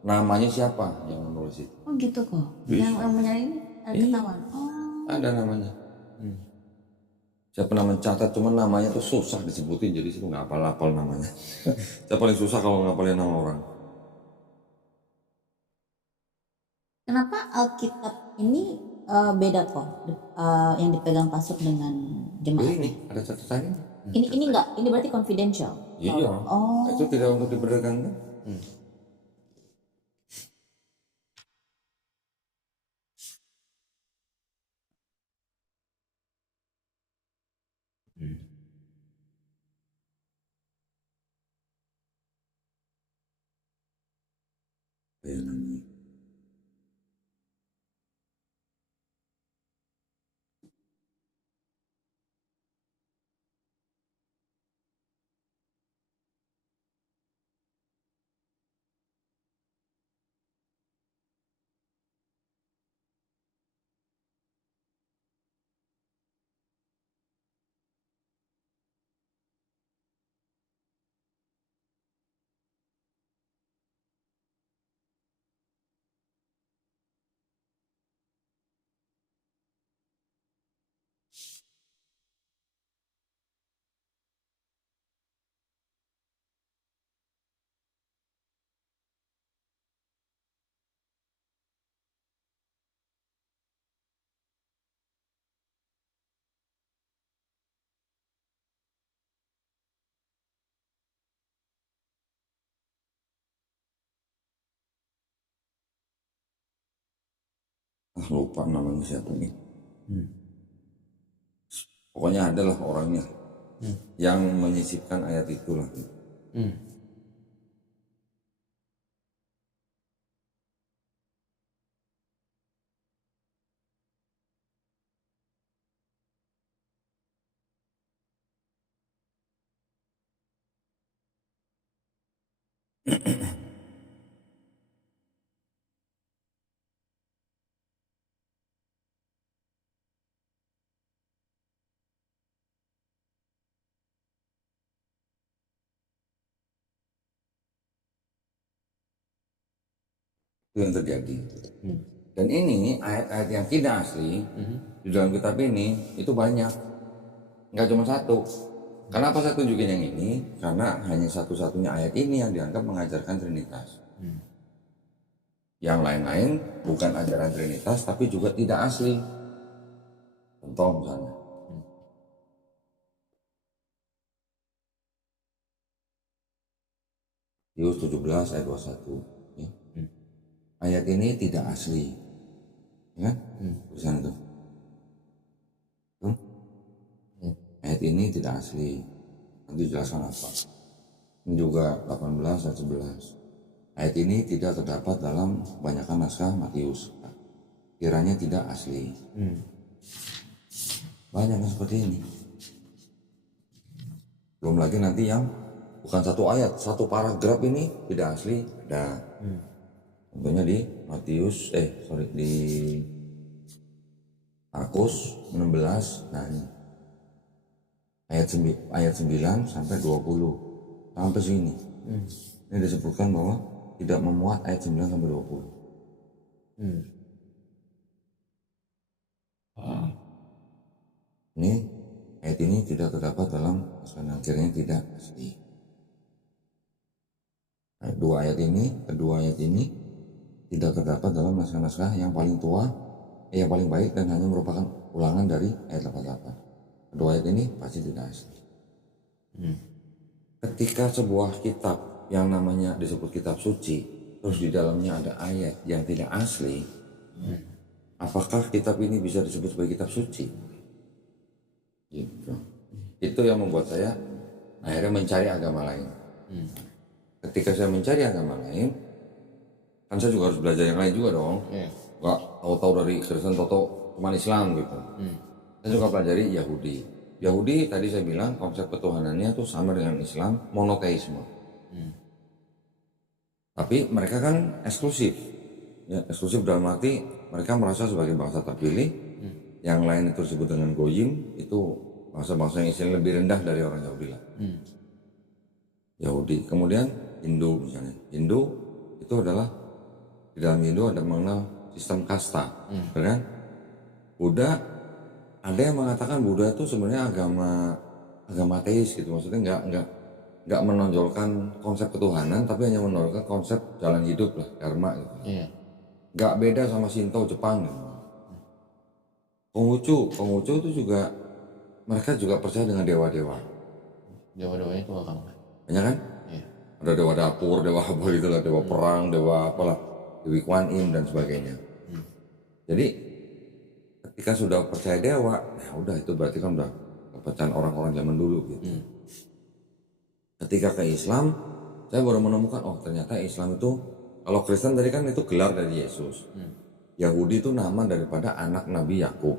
namanya siapa yang menulis itu. Oh gitu kok. Bisa. Yang menyalin ketahuan. Oh. Ada namanya. Saya pernah mencatat, cuman namanya tuh susah disebutin, jadi saya nggak hafal namanya. Saya paling susah kalau ngapalin nama orang. Kenapa Alkitab ini beda kok yang dipegang Pasuk dengan jemaat? Ini ada catatannya. Ini enggak, ini berarti confidential. Iya. Oh. Itu tidak untuk diperdagangkan. Ya, namanya. Lupa namanya siapa nih. Pokoknya adalah orangnya yang menyisipkan ayat itulah. Itu yang terjadi. Dan ini ayat-ayat yang tidak asli di dalam kitab ini itu banyak, nggak cuma satu. Kenapa saya tunjukin yang ini? Karena hanya satu-satunya ayat ini yang dianggap mengajarkan Trinitas. Yang lain-lain bukan ajaran Trinitas tapi juga tidak asli. Contoh misalnya. Matius 17 ayat 21. Ya. Ayat ini tidak asli. Ya, tulisan itu. Ayat ini tidak asli. Nanti jelaskan apa. Ini juga 18 ayat 11. Ayat ini tidak terdapat dalam kebanyakan naskah Matius. Kiranya tidak asli. Banyak yang seperti ini. Belum lagi nanti yang bukan satu ayat, satu paragraf ini tidak asli. Ada. Contohnya di Matius, di Markus 16, nah ini. Ayat 9 sampai 20. Sampai sini. Ini disebutkan bahwa tidak memuat ayat 9 sampai 20. Ini ayat ini tidak terdapat dalam naskah, akhirnya tidak asli. Nah, kedua ayat ini tidak terdapat dalam naskah-naskah yang paling tua, yang paling baik dan hanya merupakan ulangan dari ayat 88. Kedua ayat ini pasti tidak asli. Ketika sebuah kitab yang namanya disebut kitab suci, terus di dalamnya ada ayat yang tidak asli, apakah kitab ini bisa disebut sebagai kitab suci? Gitu. Itu yang membuat saya akhirnya mencari agama lain. Ketika saya mencari agama lain, kan saya juga harus belajar yang lain juga dong. Enggak tahu-tahu dari Kristen, tahu-tahu cuma Islam gitu. Saya suka pelajari Yahudi. Yahudi tadi saya bilang konsep ketuhanannya tuh sama dengan Islam, monoteisme. Tapi mereka kan eksklusif. Ya, eksklusif dalam arti mereka merasa sebagai bangsa terpilih. Yang lain itu disebut dengan goyim, itu bangsa-bangsa yang istilahnya lebih rendah dari orang Yahudi lah. Yahudi. Kemudian Hindu misalnya. Hindu itu adalah, di dalam Hindu ada mengenal sistem kasta, kan? Buddha, ada yang mengatakan Buddha itu sebenarnya agama ateis gitu, maksudnya nggak menonjolkan konsep ketuhanan, tapi hanya menonjolkan konsep jalan hidup lah, karma gitu. Nggak beda sama Shinto Jepang gitu. Konghucu itu juga mereka juga percaya dengan dewa-dewa. Dewa-dewanya itu apa? Banyak kan? Ada dewa dapur, dewa apa gitu lah, dewa perang, dewa apalah, Dewi Kwan Im dan sebagainya. Jadi ketika sudah percaya dewa, ya udah itu berarti kan udah kepercayaan orang-orang zaman dulu gitu. Ketika ke Islam, saya baru menemukan ternyata Islam itu, kalau Kristen tadi kan itu gelar dari Yesus. Yahudi itu nama daripada anak Nabi Yakub.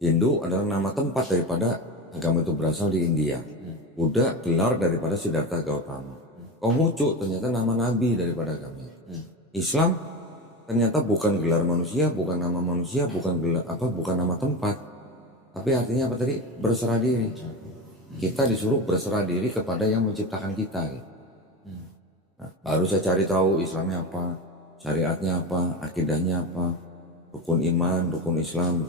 Hindu adalah nama tempat daripada agama itu berasal di India. Buddha gelar daripada Siddhartha Gautama. Konghucu ternyata nama nabi daripada agama. Islam ternyata bukan gelar manusia, bukan nama manusia, bukan nama tempat. Tapi artinya apa tadi? Berserah diri. Kita disuruh berserah diri kepada yang menciptakan kita. Nah, baru saya cari tahu Islamnya apa, syariatnya apa, akidahnya apa, rukun iman, rukun Islam.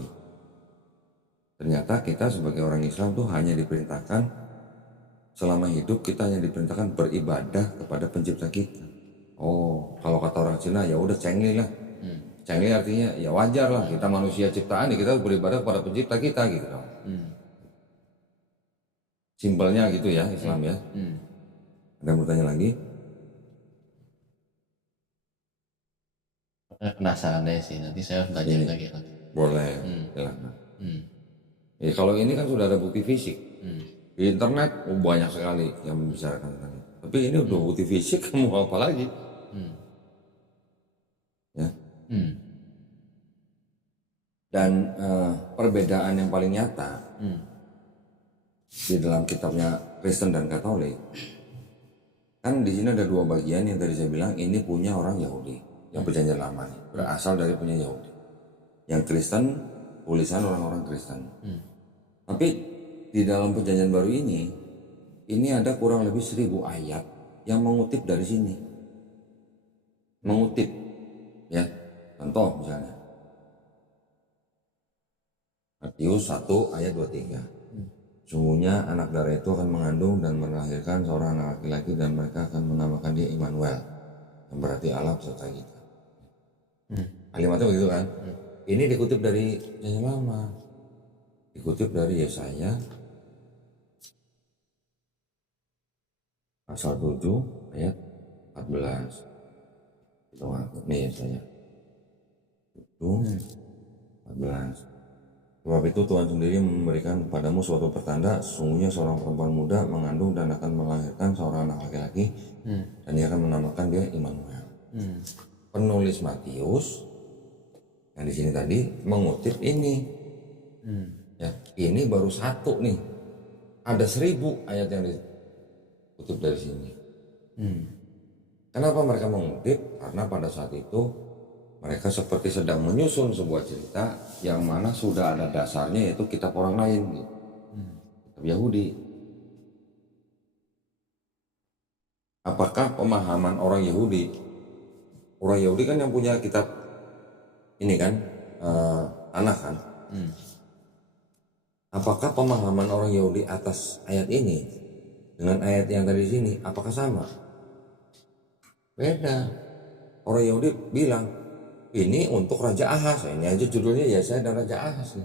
Ternyata kita sebagai orang Islam tuh hanya diperintahkan, selama hidup kita hanya diperintahkan beribadah kepada pencipta kita. Kalau kata orang Cina ya udah cengli lah. Cengli artinya ya wajar lah, kita manusia ciptaan, kita harus beribadah kepada pencipta kita gitu. Simpelnya gitu ya Islam ya. Ada yang mau tanya lagi? Penasaran deh sih, nanti saya harus belajar lagi. Boleh, silakan. Ya, kalau ini kan sudah ada bukti fisik. Di internet banyak sekali yang membicarakan tentang itu. Tapi ini udah bukti fisik, mau apa lagi? Ya. Dan perbedaan yang paling nyata di dalam kitabnya Kristen dan Katolik, kan di sini ada dua bagian yang tadi saya bilang ini punya orang Yahudi yang perjanjian lama nih, berasal dari punya Yahudi. Yang Kristen tulisan orang-orang Kristen. Tapi di dalam perjanjian baru ini ada kurang lebih 1000 ayat yang mengutip dari sini. Mengutip, ya. Contoh misalnya, Matius 1 ayat 23. Sungguhnya anak darah itu akan mengandung dan melahirkan seorang anak laki-laki dan mereka akan menamakan dia Immanuel, yang berarti Allah beserta kita. Kalimatnya begitu kan? Ini dikutip dari Perjanjian Lama, dikutip dari Yesaya pasal 7 ayat 14. Ini Yesaya 7 14. Sebab itu Tuhan sendiri memberikan kepadamu suatu pertanda, sesungguhnya seorang perempuan muda mengandung dan akan melahirkan seorang anak laki-laki, dan dia akan menamakan dia Immanuel. Penulis Matius yang di sini tadi mengutip ini. Ya, ini baru satu nih. Ada 1000 ayat yang dikutip dari sini. Kenapa mereka mengutip? Karena pada saat itu mereka seperti sedang menyusun sebuah cerita yang mana sudah ada dasarnya, yaitu kitab orang lain, kitab Yahudi. Apakah pemahaman orang Yahudi kan yang punya kitab ini kan, Tanakh kan? Apakah pemahaman orang Yahudi atas ayat ini dengan ayat yang tadi sini, apakah sama? Beda. Orang Yahudi bilang, ini untuk Raja Ahaz, ini aja judulnya Yesaya dan Raja Ahaz.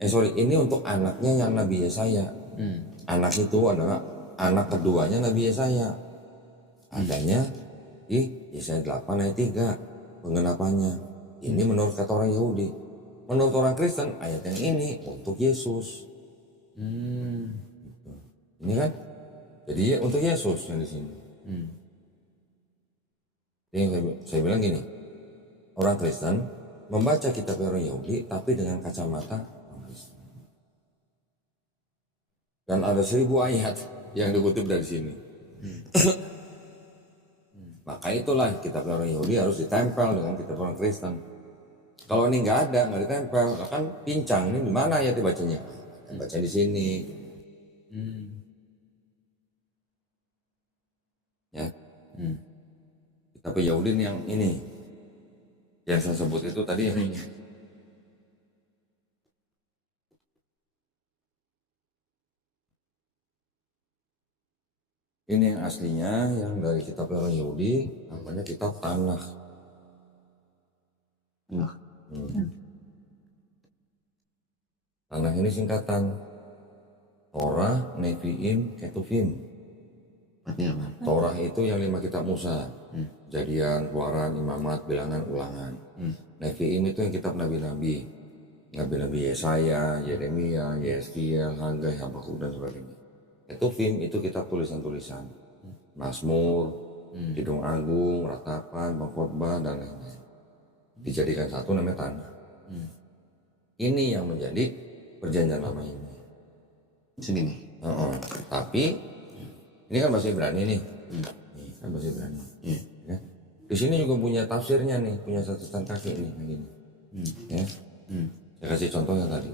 Ini untuk anaknya yang Nabi Yesaya. Anak itu adalah anak keduanya Nabi Yesaya. Adanya di Yesaya 8 ayat 3 pengenapannya. Ini menurut kata orang Yahudi. Menurut orang Kristen ayat yang ini untuk Yesus. Ini kan, jadi untuk Yesus yang di sini. Jadi saya bilang gini. Orang Kristen membaca kitab orang Yahudi tapi dengan kacamata orang Kristen. Dan ada 1000 ayat yang dikutip dari sini. Maka itulah kitab orang Yahudi harus ditempel dengan kitab orang Kristen. Kalau ini nggak ditempel, kan pincang. Ini di mana ayat dibacanya? Baca di sini. Ya. Kitab Yahudi yang ini, yang saya sebut itu tadi yang ini. Ini yang aslinya, yang dari kitab orang Yahudi, namanya kitab Tanakh. Tanakh ini singkatan Torah, Nevi'im, Ketuvim. Artinya apa? Torah itu yang 5 kitab Musa, Kejadian, Keluaran, Imamat, Bilangan, Ulangan. Nevi'im itu yang kitab nabi-nabi, nabi-nabi Yesaya, Yeremia, Yeskiel, Hagai, Habakuk dan sebagainya. Ketuvim itu kitab tulisan-tulisan, Mazmur, Kidung Agung, Ratapan, Pengkhotbah dan lain-lain. Dijadikan satu namanya Tanakh. Ini yang menjadi perjanjian lama ini. Segini. Tapi ini kan bahasa Ibrani nih. Ini kan bahasa Ibrani. Ya. Di sini juga punya tafsirnya nih, punya catatan kaki nih, yang gini. Ya. Saya kasih contoh yang tadi.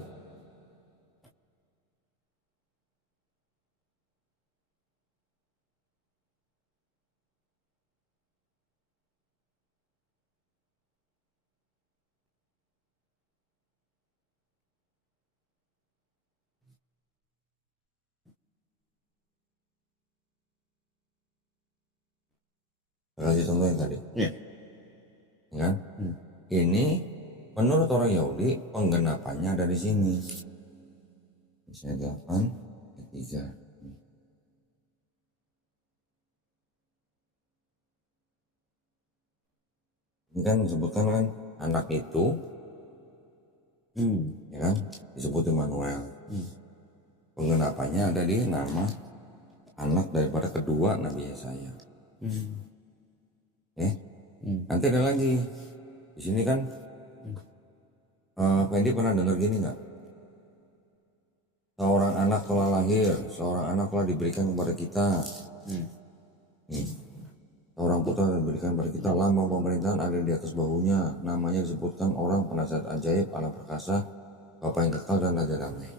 Saya kasih contoh yang tadi. Iya. Ya kan? Ini menurut orang Yahudi penggenapannya ada di sini. Misalnya 8 ayat 3. Ini kan disebutkan kan anak itu, ya kan, disebut Immanuel. Penggenapannya ada di nama anak daripada kedua Nabi Yesaya. Nanti ada lagi di sini kan. Fendi pernah dengar gini nggak? Seorang anak telah lahir, seorang anak telah diberikan kepada kita. Seorang putra diberikan kepada kita, lambang pemerintahan ada di atas bahunya. Namanya disebutkan orang penasihat ajaib, Allah perkasa, Bapa yang kekal dan Raja damai.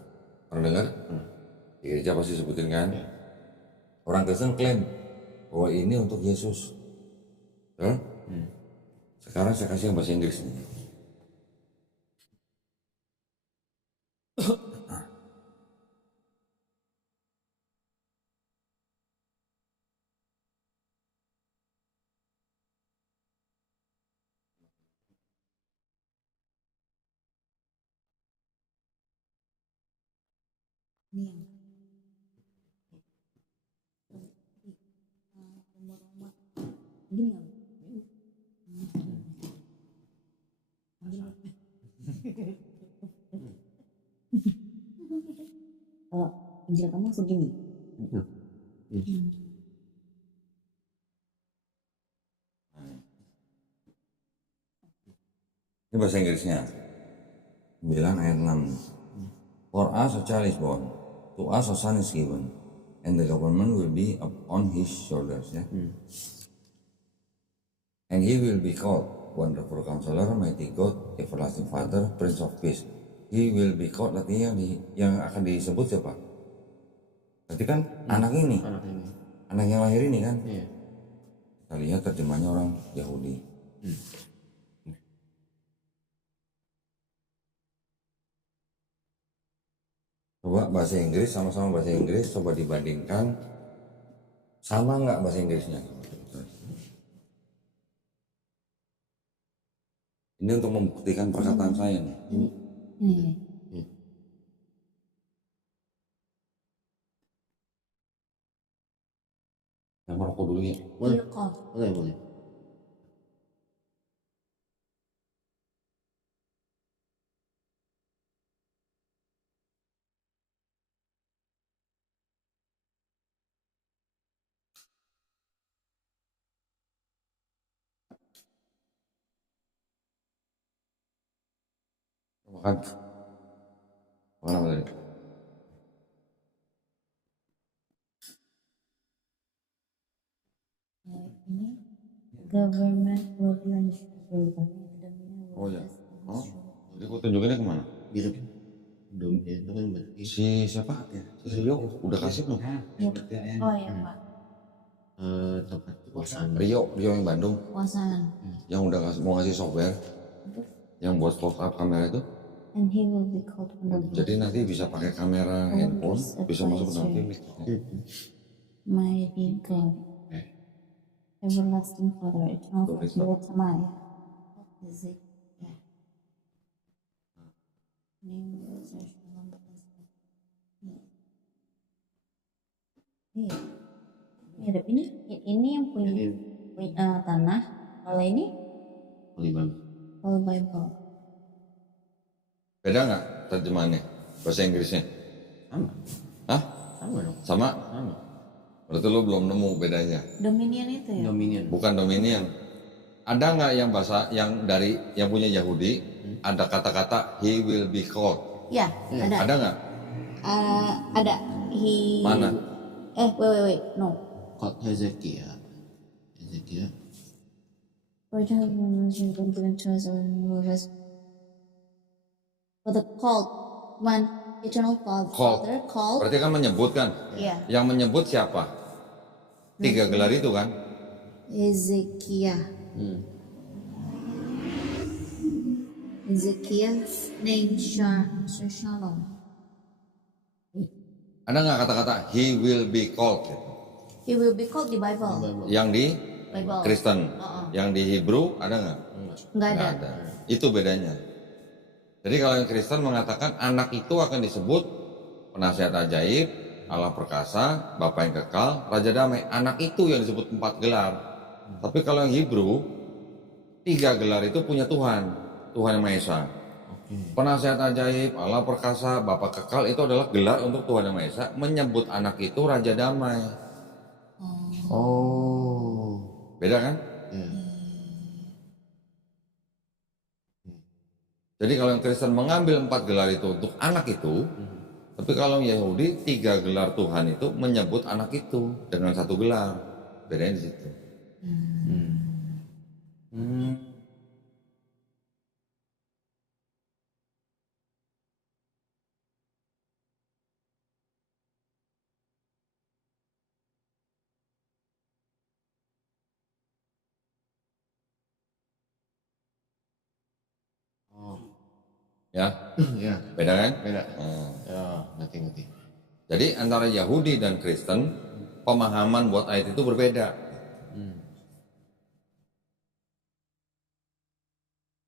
Pernah dengar? Di gereja pasti sebutin kan? Orang Kristen klaim bahwa ini untuk Yesus. Sekarang saya kasih yang bahasa Inggris nih. Ini yang gini nggak? Kalau Injil kamu segini. Ini bahasa Inggrisnya. 9 ayat 6. For us a child is born, to us a son is given, and the government will be upon his shoulders. Ya. And he will be called Wonderful Counselor, Mighty God, Everlasting Father, Prince of Peace. He will be called, artinya yang akan disebut siapa? Berarti kan anak ini, anak yang lahir ini kan. Kita lihat terjemahnya orang Yahudi. Coba bahasa Inggris, sama-sama bahasa Inggris, coba dibandingkan, sama nggak bahasa Inggrisnya? Ini untuk membuktikan perkataan saya nih. Yang merokok dulu ya. Boleh. Makan. Makan apa tadi? Ini government will be unsure. Oh ya. Oh. Jadi gue tunjukinnya kemana? Gitu. Dom itu kan berarti Si siapa? Si Rio udah kasih belum? Oh ya Pak. tempat kekuasaan. Rio yang Bandung. Kuasaan. Yang udah mau ngasih software. Yang buat close up kamera itu. And he will be called under Jadi nanti bisa pakai kamera handphone, bisa masuk ke dalam TV. Mighty God, everlasting Father, eternal Father, Tamaya. Is it? Yeah. Name is Shalom. Mirip ini yang punya tanah. Kalau ini Holy Bible. Beda nggak terjemahannya? Bahasa Inggrisnya? Sama. Hah? Sama dong. Sama? Sama. Berarti lo belum nemu bedanya. Dominion itu ya? Dominion. Bukan Dominion. Ada nggak yang bahasa yang dari yang punya Yahudi ada kata-kata he will be called? Ya, ada. Ada nggak? Ada. He. Mana? Wait, no. Called Hezekiah. For the called one eternal Father called. Berarti kan menyebut kan? Iya. Yang menyebut siapa? 3 gelar itu kan? Hezekiah. Hezekiah's name Shalom. Ada nggak kata-kata he will be called? He will be called di Bible. Yang di Bible. Kristen, yang di Hebrew ada nggak? Nggak ada. Nggak ada. Itu bedanya. Jadi kalau yang Kristen mengatakan anak itu akan disebut penasihat ajaib, Allah perkasa, Bapa yang kekal, Raja damai. Anak itu yang disebut 4 gelar. Tapi kalau yang Hebrew 3 gelar itu punya Tuhan, Tuhan yang Maha Esa. Penasihat ajaib, Allah perkasa, Bapa kekal itu adalah gelar untuk Tuhan yang Maha Esa, menyebut anak itu Raja damai. Oh. Beda kan? Jadi kalau yang Kristen mengambil 4 gelar itu untuk anak itu, tapi kalau yang Yahudi 3 gelar Tuhan itu menyebut anak itu dengan 1 gelar. Bedanya di situ. Ya, Ya, beda kan? beda. Nah. Ya, ngerti. Jadi antara Yahudi dan Kristen pemahaman buat ayat itu berbeda.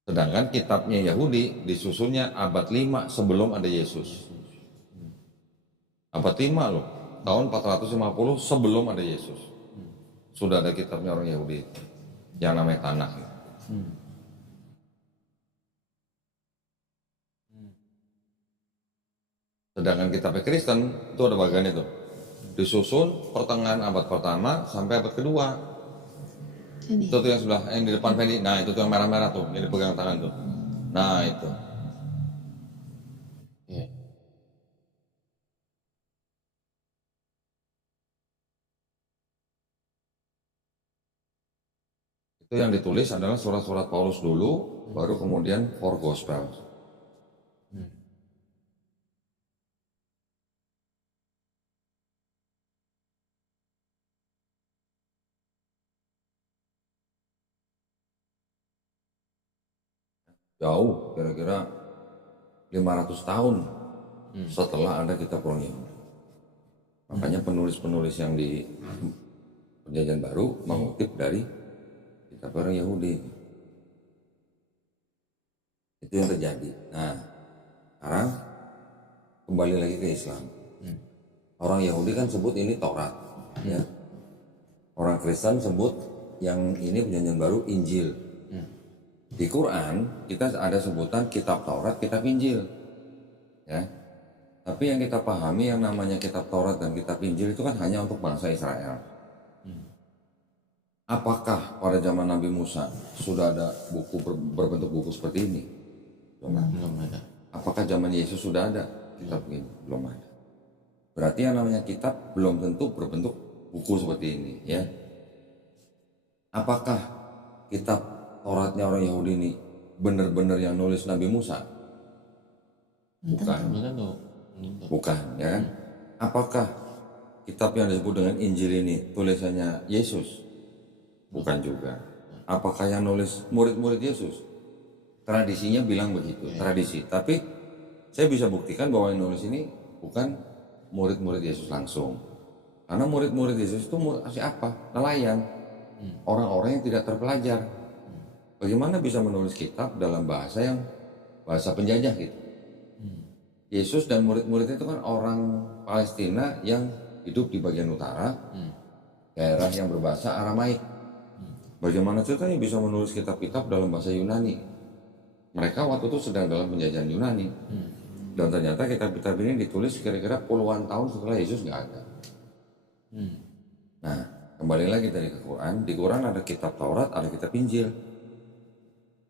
Sedangkan kitabnya Yahudi disusunnya abad 5 sebelum ada Yesus. Abad 5 loh, tahun 450 sebelum ada Yesus. Sudah ada kitabnya orang Yahudi yang namanya Tanakh. Sedangkan kitabnya Kristen itu ada bagian itu. Disusun pertengahan abad pertama sampai abad kedua. Ini. Itu tuh yang sebelah, yang di depan Fendi. Nah itu tuh yang merah-merah tuh, yang dipegang tangan tuh. Nah itu. Iya. Itu yang ditulis adalah surat-surat Paulus dulu, baru kemudian Four Gospels. Jauh, kira-kira 500 tahun setelah ada kitab orang Yahudi. Makanya penulis-penulis yang di Perjanjian Baru mengutip dari kitab orang Yahudi. Itu yang terjadi. Nah, sekarang kembali lagi ke Islam. Orang Yahudi kan sebut ini Taurat, ya. Orang Kristen sebut yang ini Perjanjian Baru Injil. Di Quran kita ada sebutan kitab Taurat, kitab Injil, ya. Tapi yang kita pahami yang namanya kitab Taurat dan kitab Injil itu kan hanya untuk bangsa Israel. Apakah pada zaman Nabi Musa sudah ada buku berbentuk buku seperti ini? Belum ada. Apakah zaman Yesus sudah ada kitab begini? Belum ada. Berarti yang namanya kitab belum tentu berbentuk buku seperti ini, ya. Apakah kitab Tauratnya orang Yahudi ini benar-benar yang nulis Nabi Musa? Bukan. Bukan, ya kan? Apakah kitab yang disebut dengan Injil ini tulisannya Yesus? Bukan juga. Apakah yang nulis murid-murid Yesus? Tradisinya bilang begitu, tradisi. Tapi saya bisa buktikan bahwa yang nulis ini bukan murid-murid Yesus langsung. Karena murid-murid Yesus itu masih apa? Nelayan. Orang-orang yang tidak terpelajar. Bagaimana bisa menulis kitab dalam bahasa penjajah gitu? Yesus dan murid-murid itu kan orang Palestina yang hidup di bagian utara, daerah yang berbahasa Aramaik. Bagaimana ceritanya bisa menulis kitab-kitab dalam bahasa Yunani? Mereka waktu itu sedang dalam penjajahan Yunani. Dan ternyata kitab-kitab ini ditulis kira-kira puluhan tahun setelah Yesus nggak ada. Nah, kembali lagi dari Quran. Di Quran ada kitab Taurat, ada kitab Injil.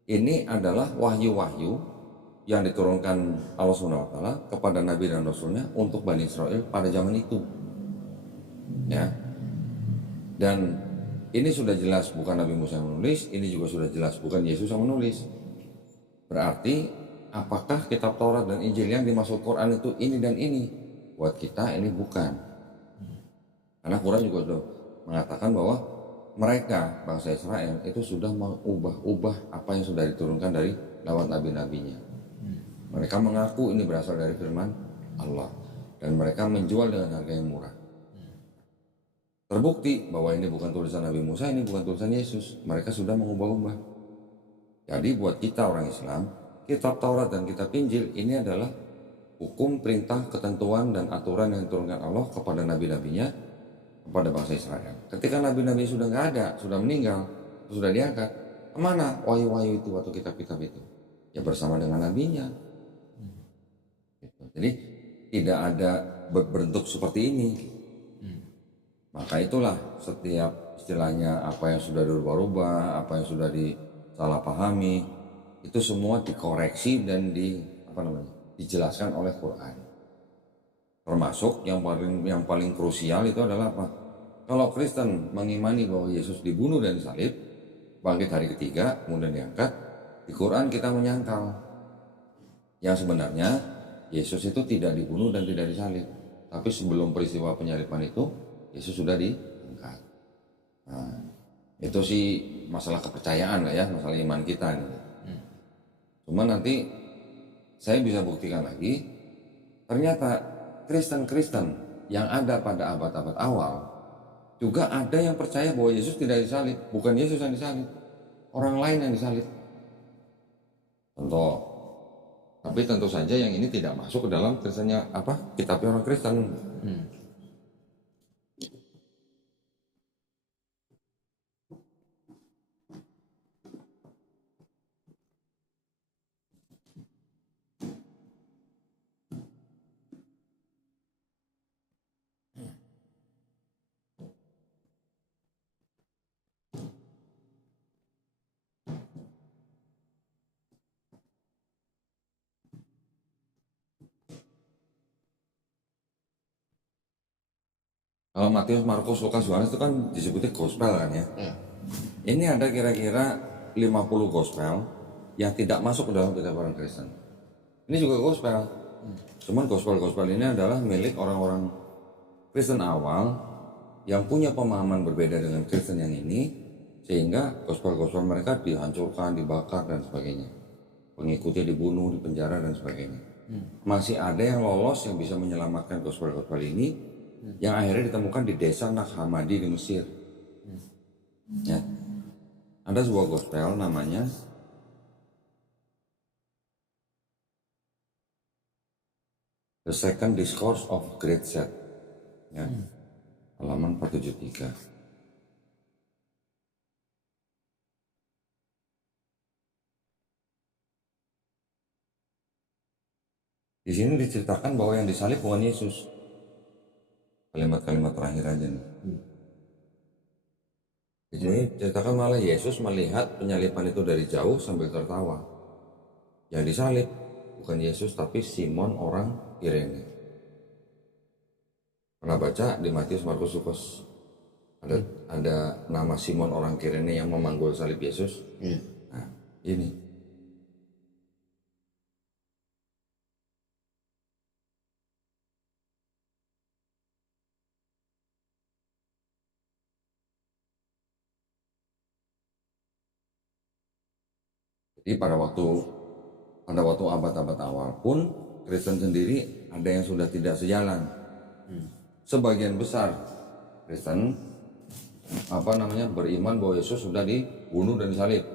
Ini adalah wahyu-wahyu yang diturunkan Allah SWT kepada Nabi dan Rasulnya untuk Bani Israel pada zaman itu. Ya. Dan ini sudah jelas bukan Nabi Musa yang menulis, ini juga sudah jelas bukan Yesus yang menulis. Berarti apakah kitab Taurat dan Injil yang dimaksud Quran itu ini dan ini? Buat kita ini bukan. Karena Quran juga sudah mengatakan bahwa mereka, bangsa Israel, itu sudah mengubah-ubah apa yang sudah diturunkan dari lewat nabi-nabinya. Mereka mengaku ini berasal dari firman Allah. Dan mereka menjual dengan harga yang murah. Terbukti bahwa ini bukan tulisan Nabi Musa, ini bukan tulisan Yesus. Mereka sudah mengubah-ubah. Jadi buat kita orang Islam, kitab Taurat dan kitab Injil ini adalah hukum, perintah, ketentuan, dan aturan yang diturunkan Allah kepada nabi-nabinya, kepada bangsa Israel. Ketika nabi-nabi sudah nggak ada, sudah meninggal, sudah diangkat, kemana wahyu-wahyu itu atau kitab-kitab itu? Ya bersama dengan nabinya. Jadi tidak ada berbentuk seperti ini. Maka itulah setiap istilahnya apa yang sudah dirubah-rubah, apa yang sudah salah pahami, itu semua dikoreksi dan dijelaskan oleh Quran. Termasuk yang paling krusial itu adalah apa? Kalau Kristen mengimani bahwa Yesus dibunuh dan disalib, bangkit hari ketiga, kemudian diangkat, di Quran kita menyangkal yang sebenarnya Yesus itu tidak dibunuh dan tidak disalib, tapi sebelum peristiwa penyaliban itu Yesus sudah diangkat. Nah, itu sih masalah kepercayaan lah ya, masalah iman kita nih. Cuma nanti saya bisa buktikan lagi, ternyata Kristen-Kristen yang ada pada abad-abad awal juga ada yang percaya bahwa Yesus tidak disalib, bukan Yesus yang disalib, orang lain yang disalib. Contoh. Tapi tentu saja yang ini tidak masuk ke dalam Kristennya kitabnya orang Kristen. Kalau Matius, Markus, Lukas, Yohanes itu kan disebutnya gospel kan ya. Ini ada kira-kira 50 gospel yang tidak masuk ke dalam kitab orang Kristen. Ini juga gospel. Cuman gospel-gospel ini adalah milik orang-orang Kristen awal yang punya pemahaman berbeda dengan Kristen yang ini, sehingga gospel-gospel mereka dihancurkan, dibakar dan sebagainya. Pengikutnya dibunuh, dipenjara dan sebagainya. Masih ada yang lolos yang bisa menyelamatkan gospel-gospel ini, yang akhirnya ditemukan di desa Nag Hammadi di Mesir. Ya. Ada sebuah gospel namanya The Second Discourse of Great Set. Ya. Halaman 473. Di sini diceritakan bahwa yang disalib bukan Yesus. Kalimat-kalimat terakhir aja nih. Di sini ceritakan malah Yesus melihat penyaliban itu dari jauh sambil tertawa. Yang disalib bukan Yesus tapi Simon orang Kirene. Pernah baca di Matius, Markus, Lukas ada nama Simon orang Kirene yang memanggul salib Yesus. Nah, ini. Jadi pada waktu abad-abad awal pun Kristen sendiri ada yang sudah tidak sejalan. Sebagian besar Kristen beriman bahwa Yesus sudah dibunuh dan disalib.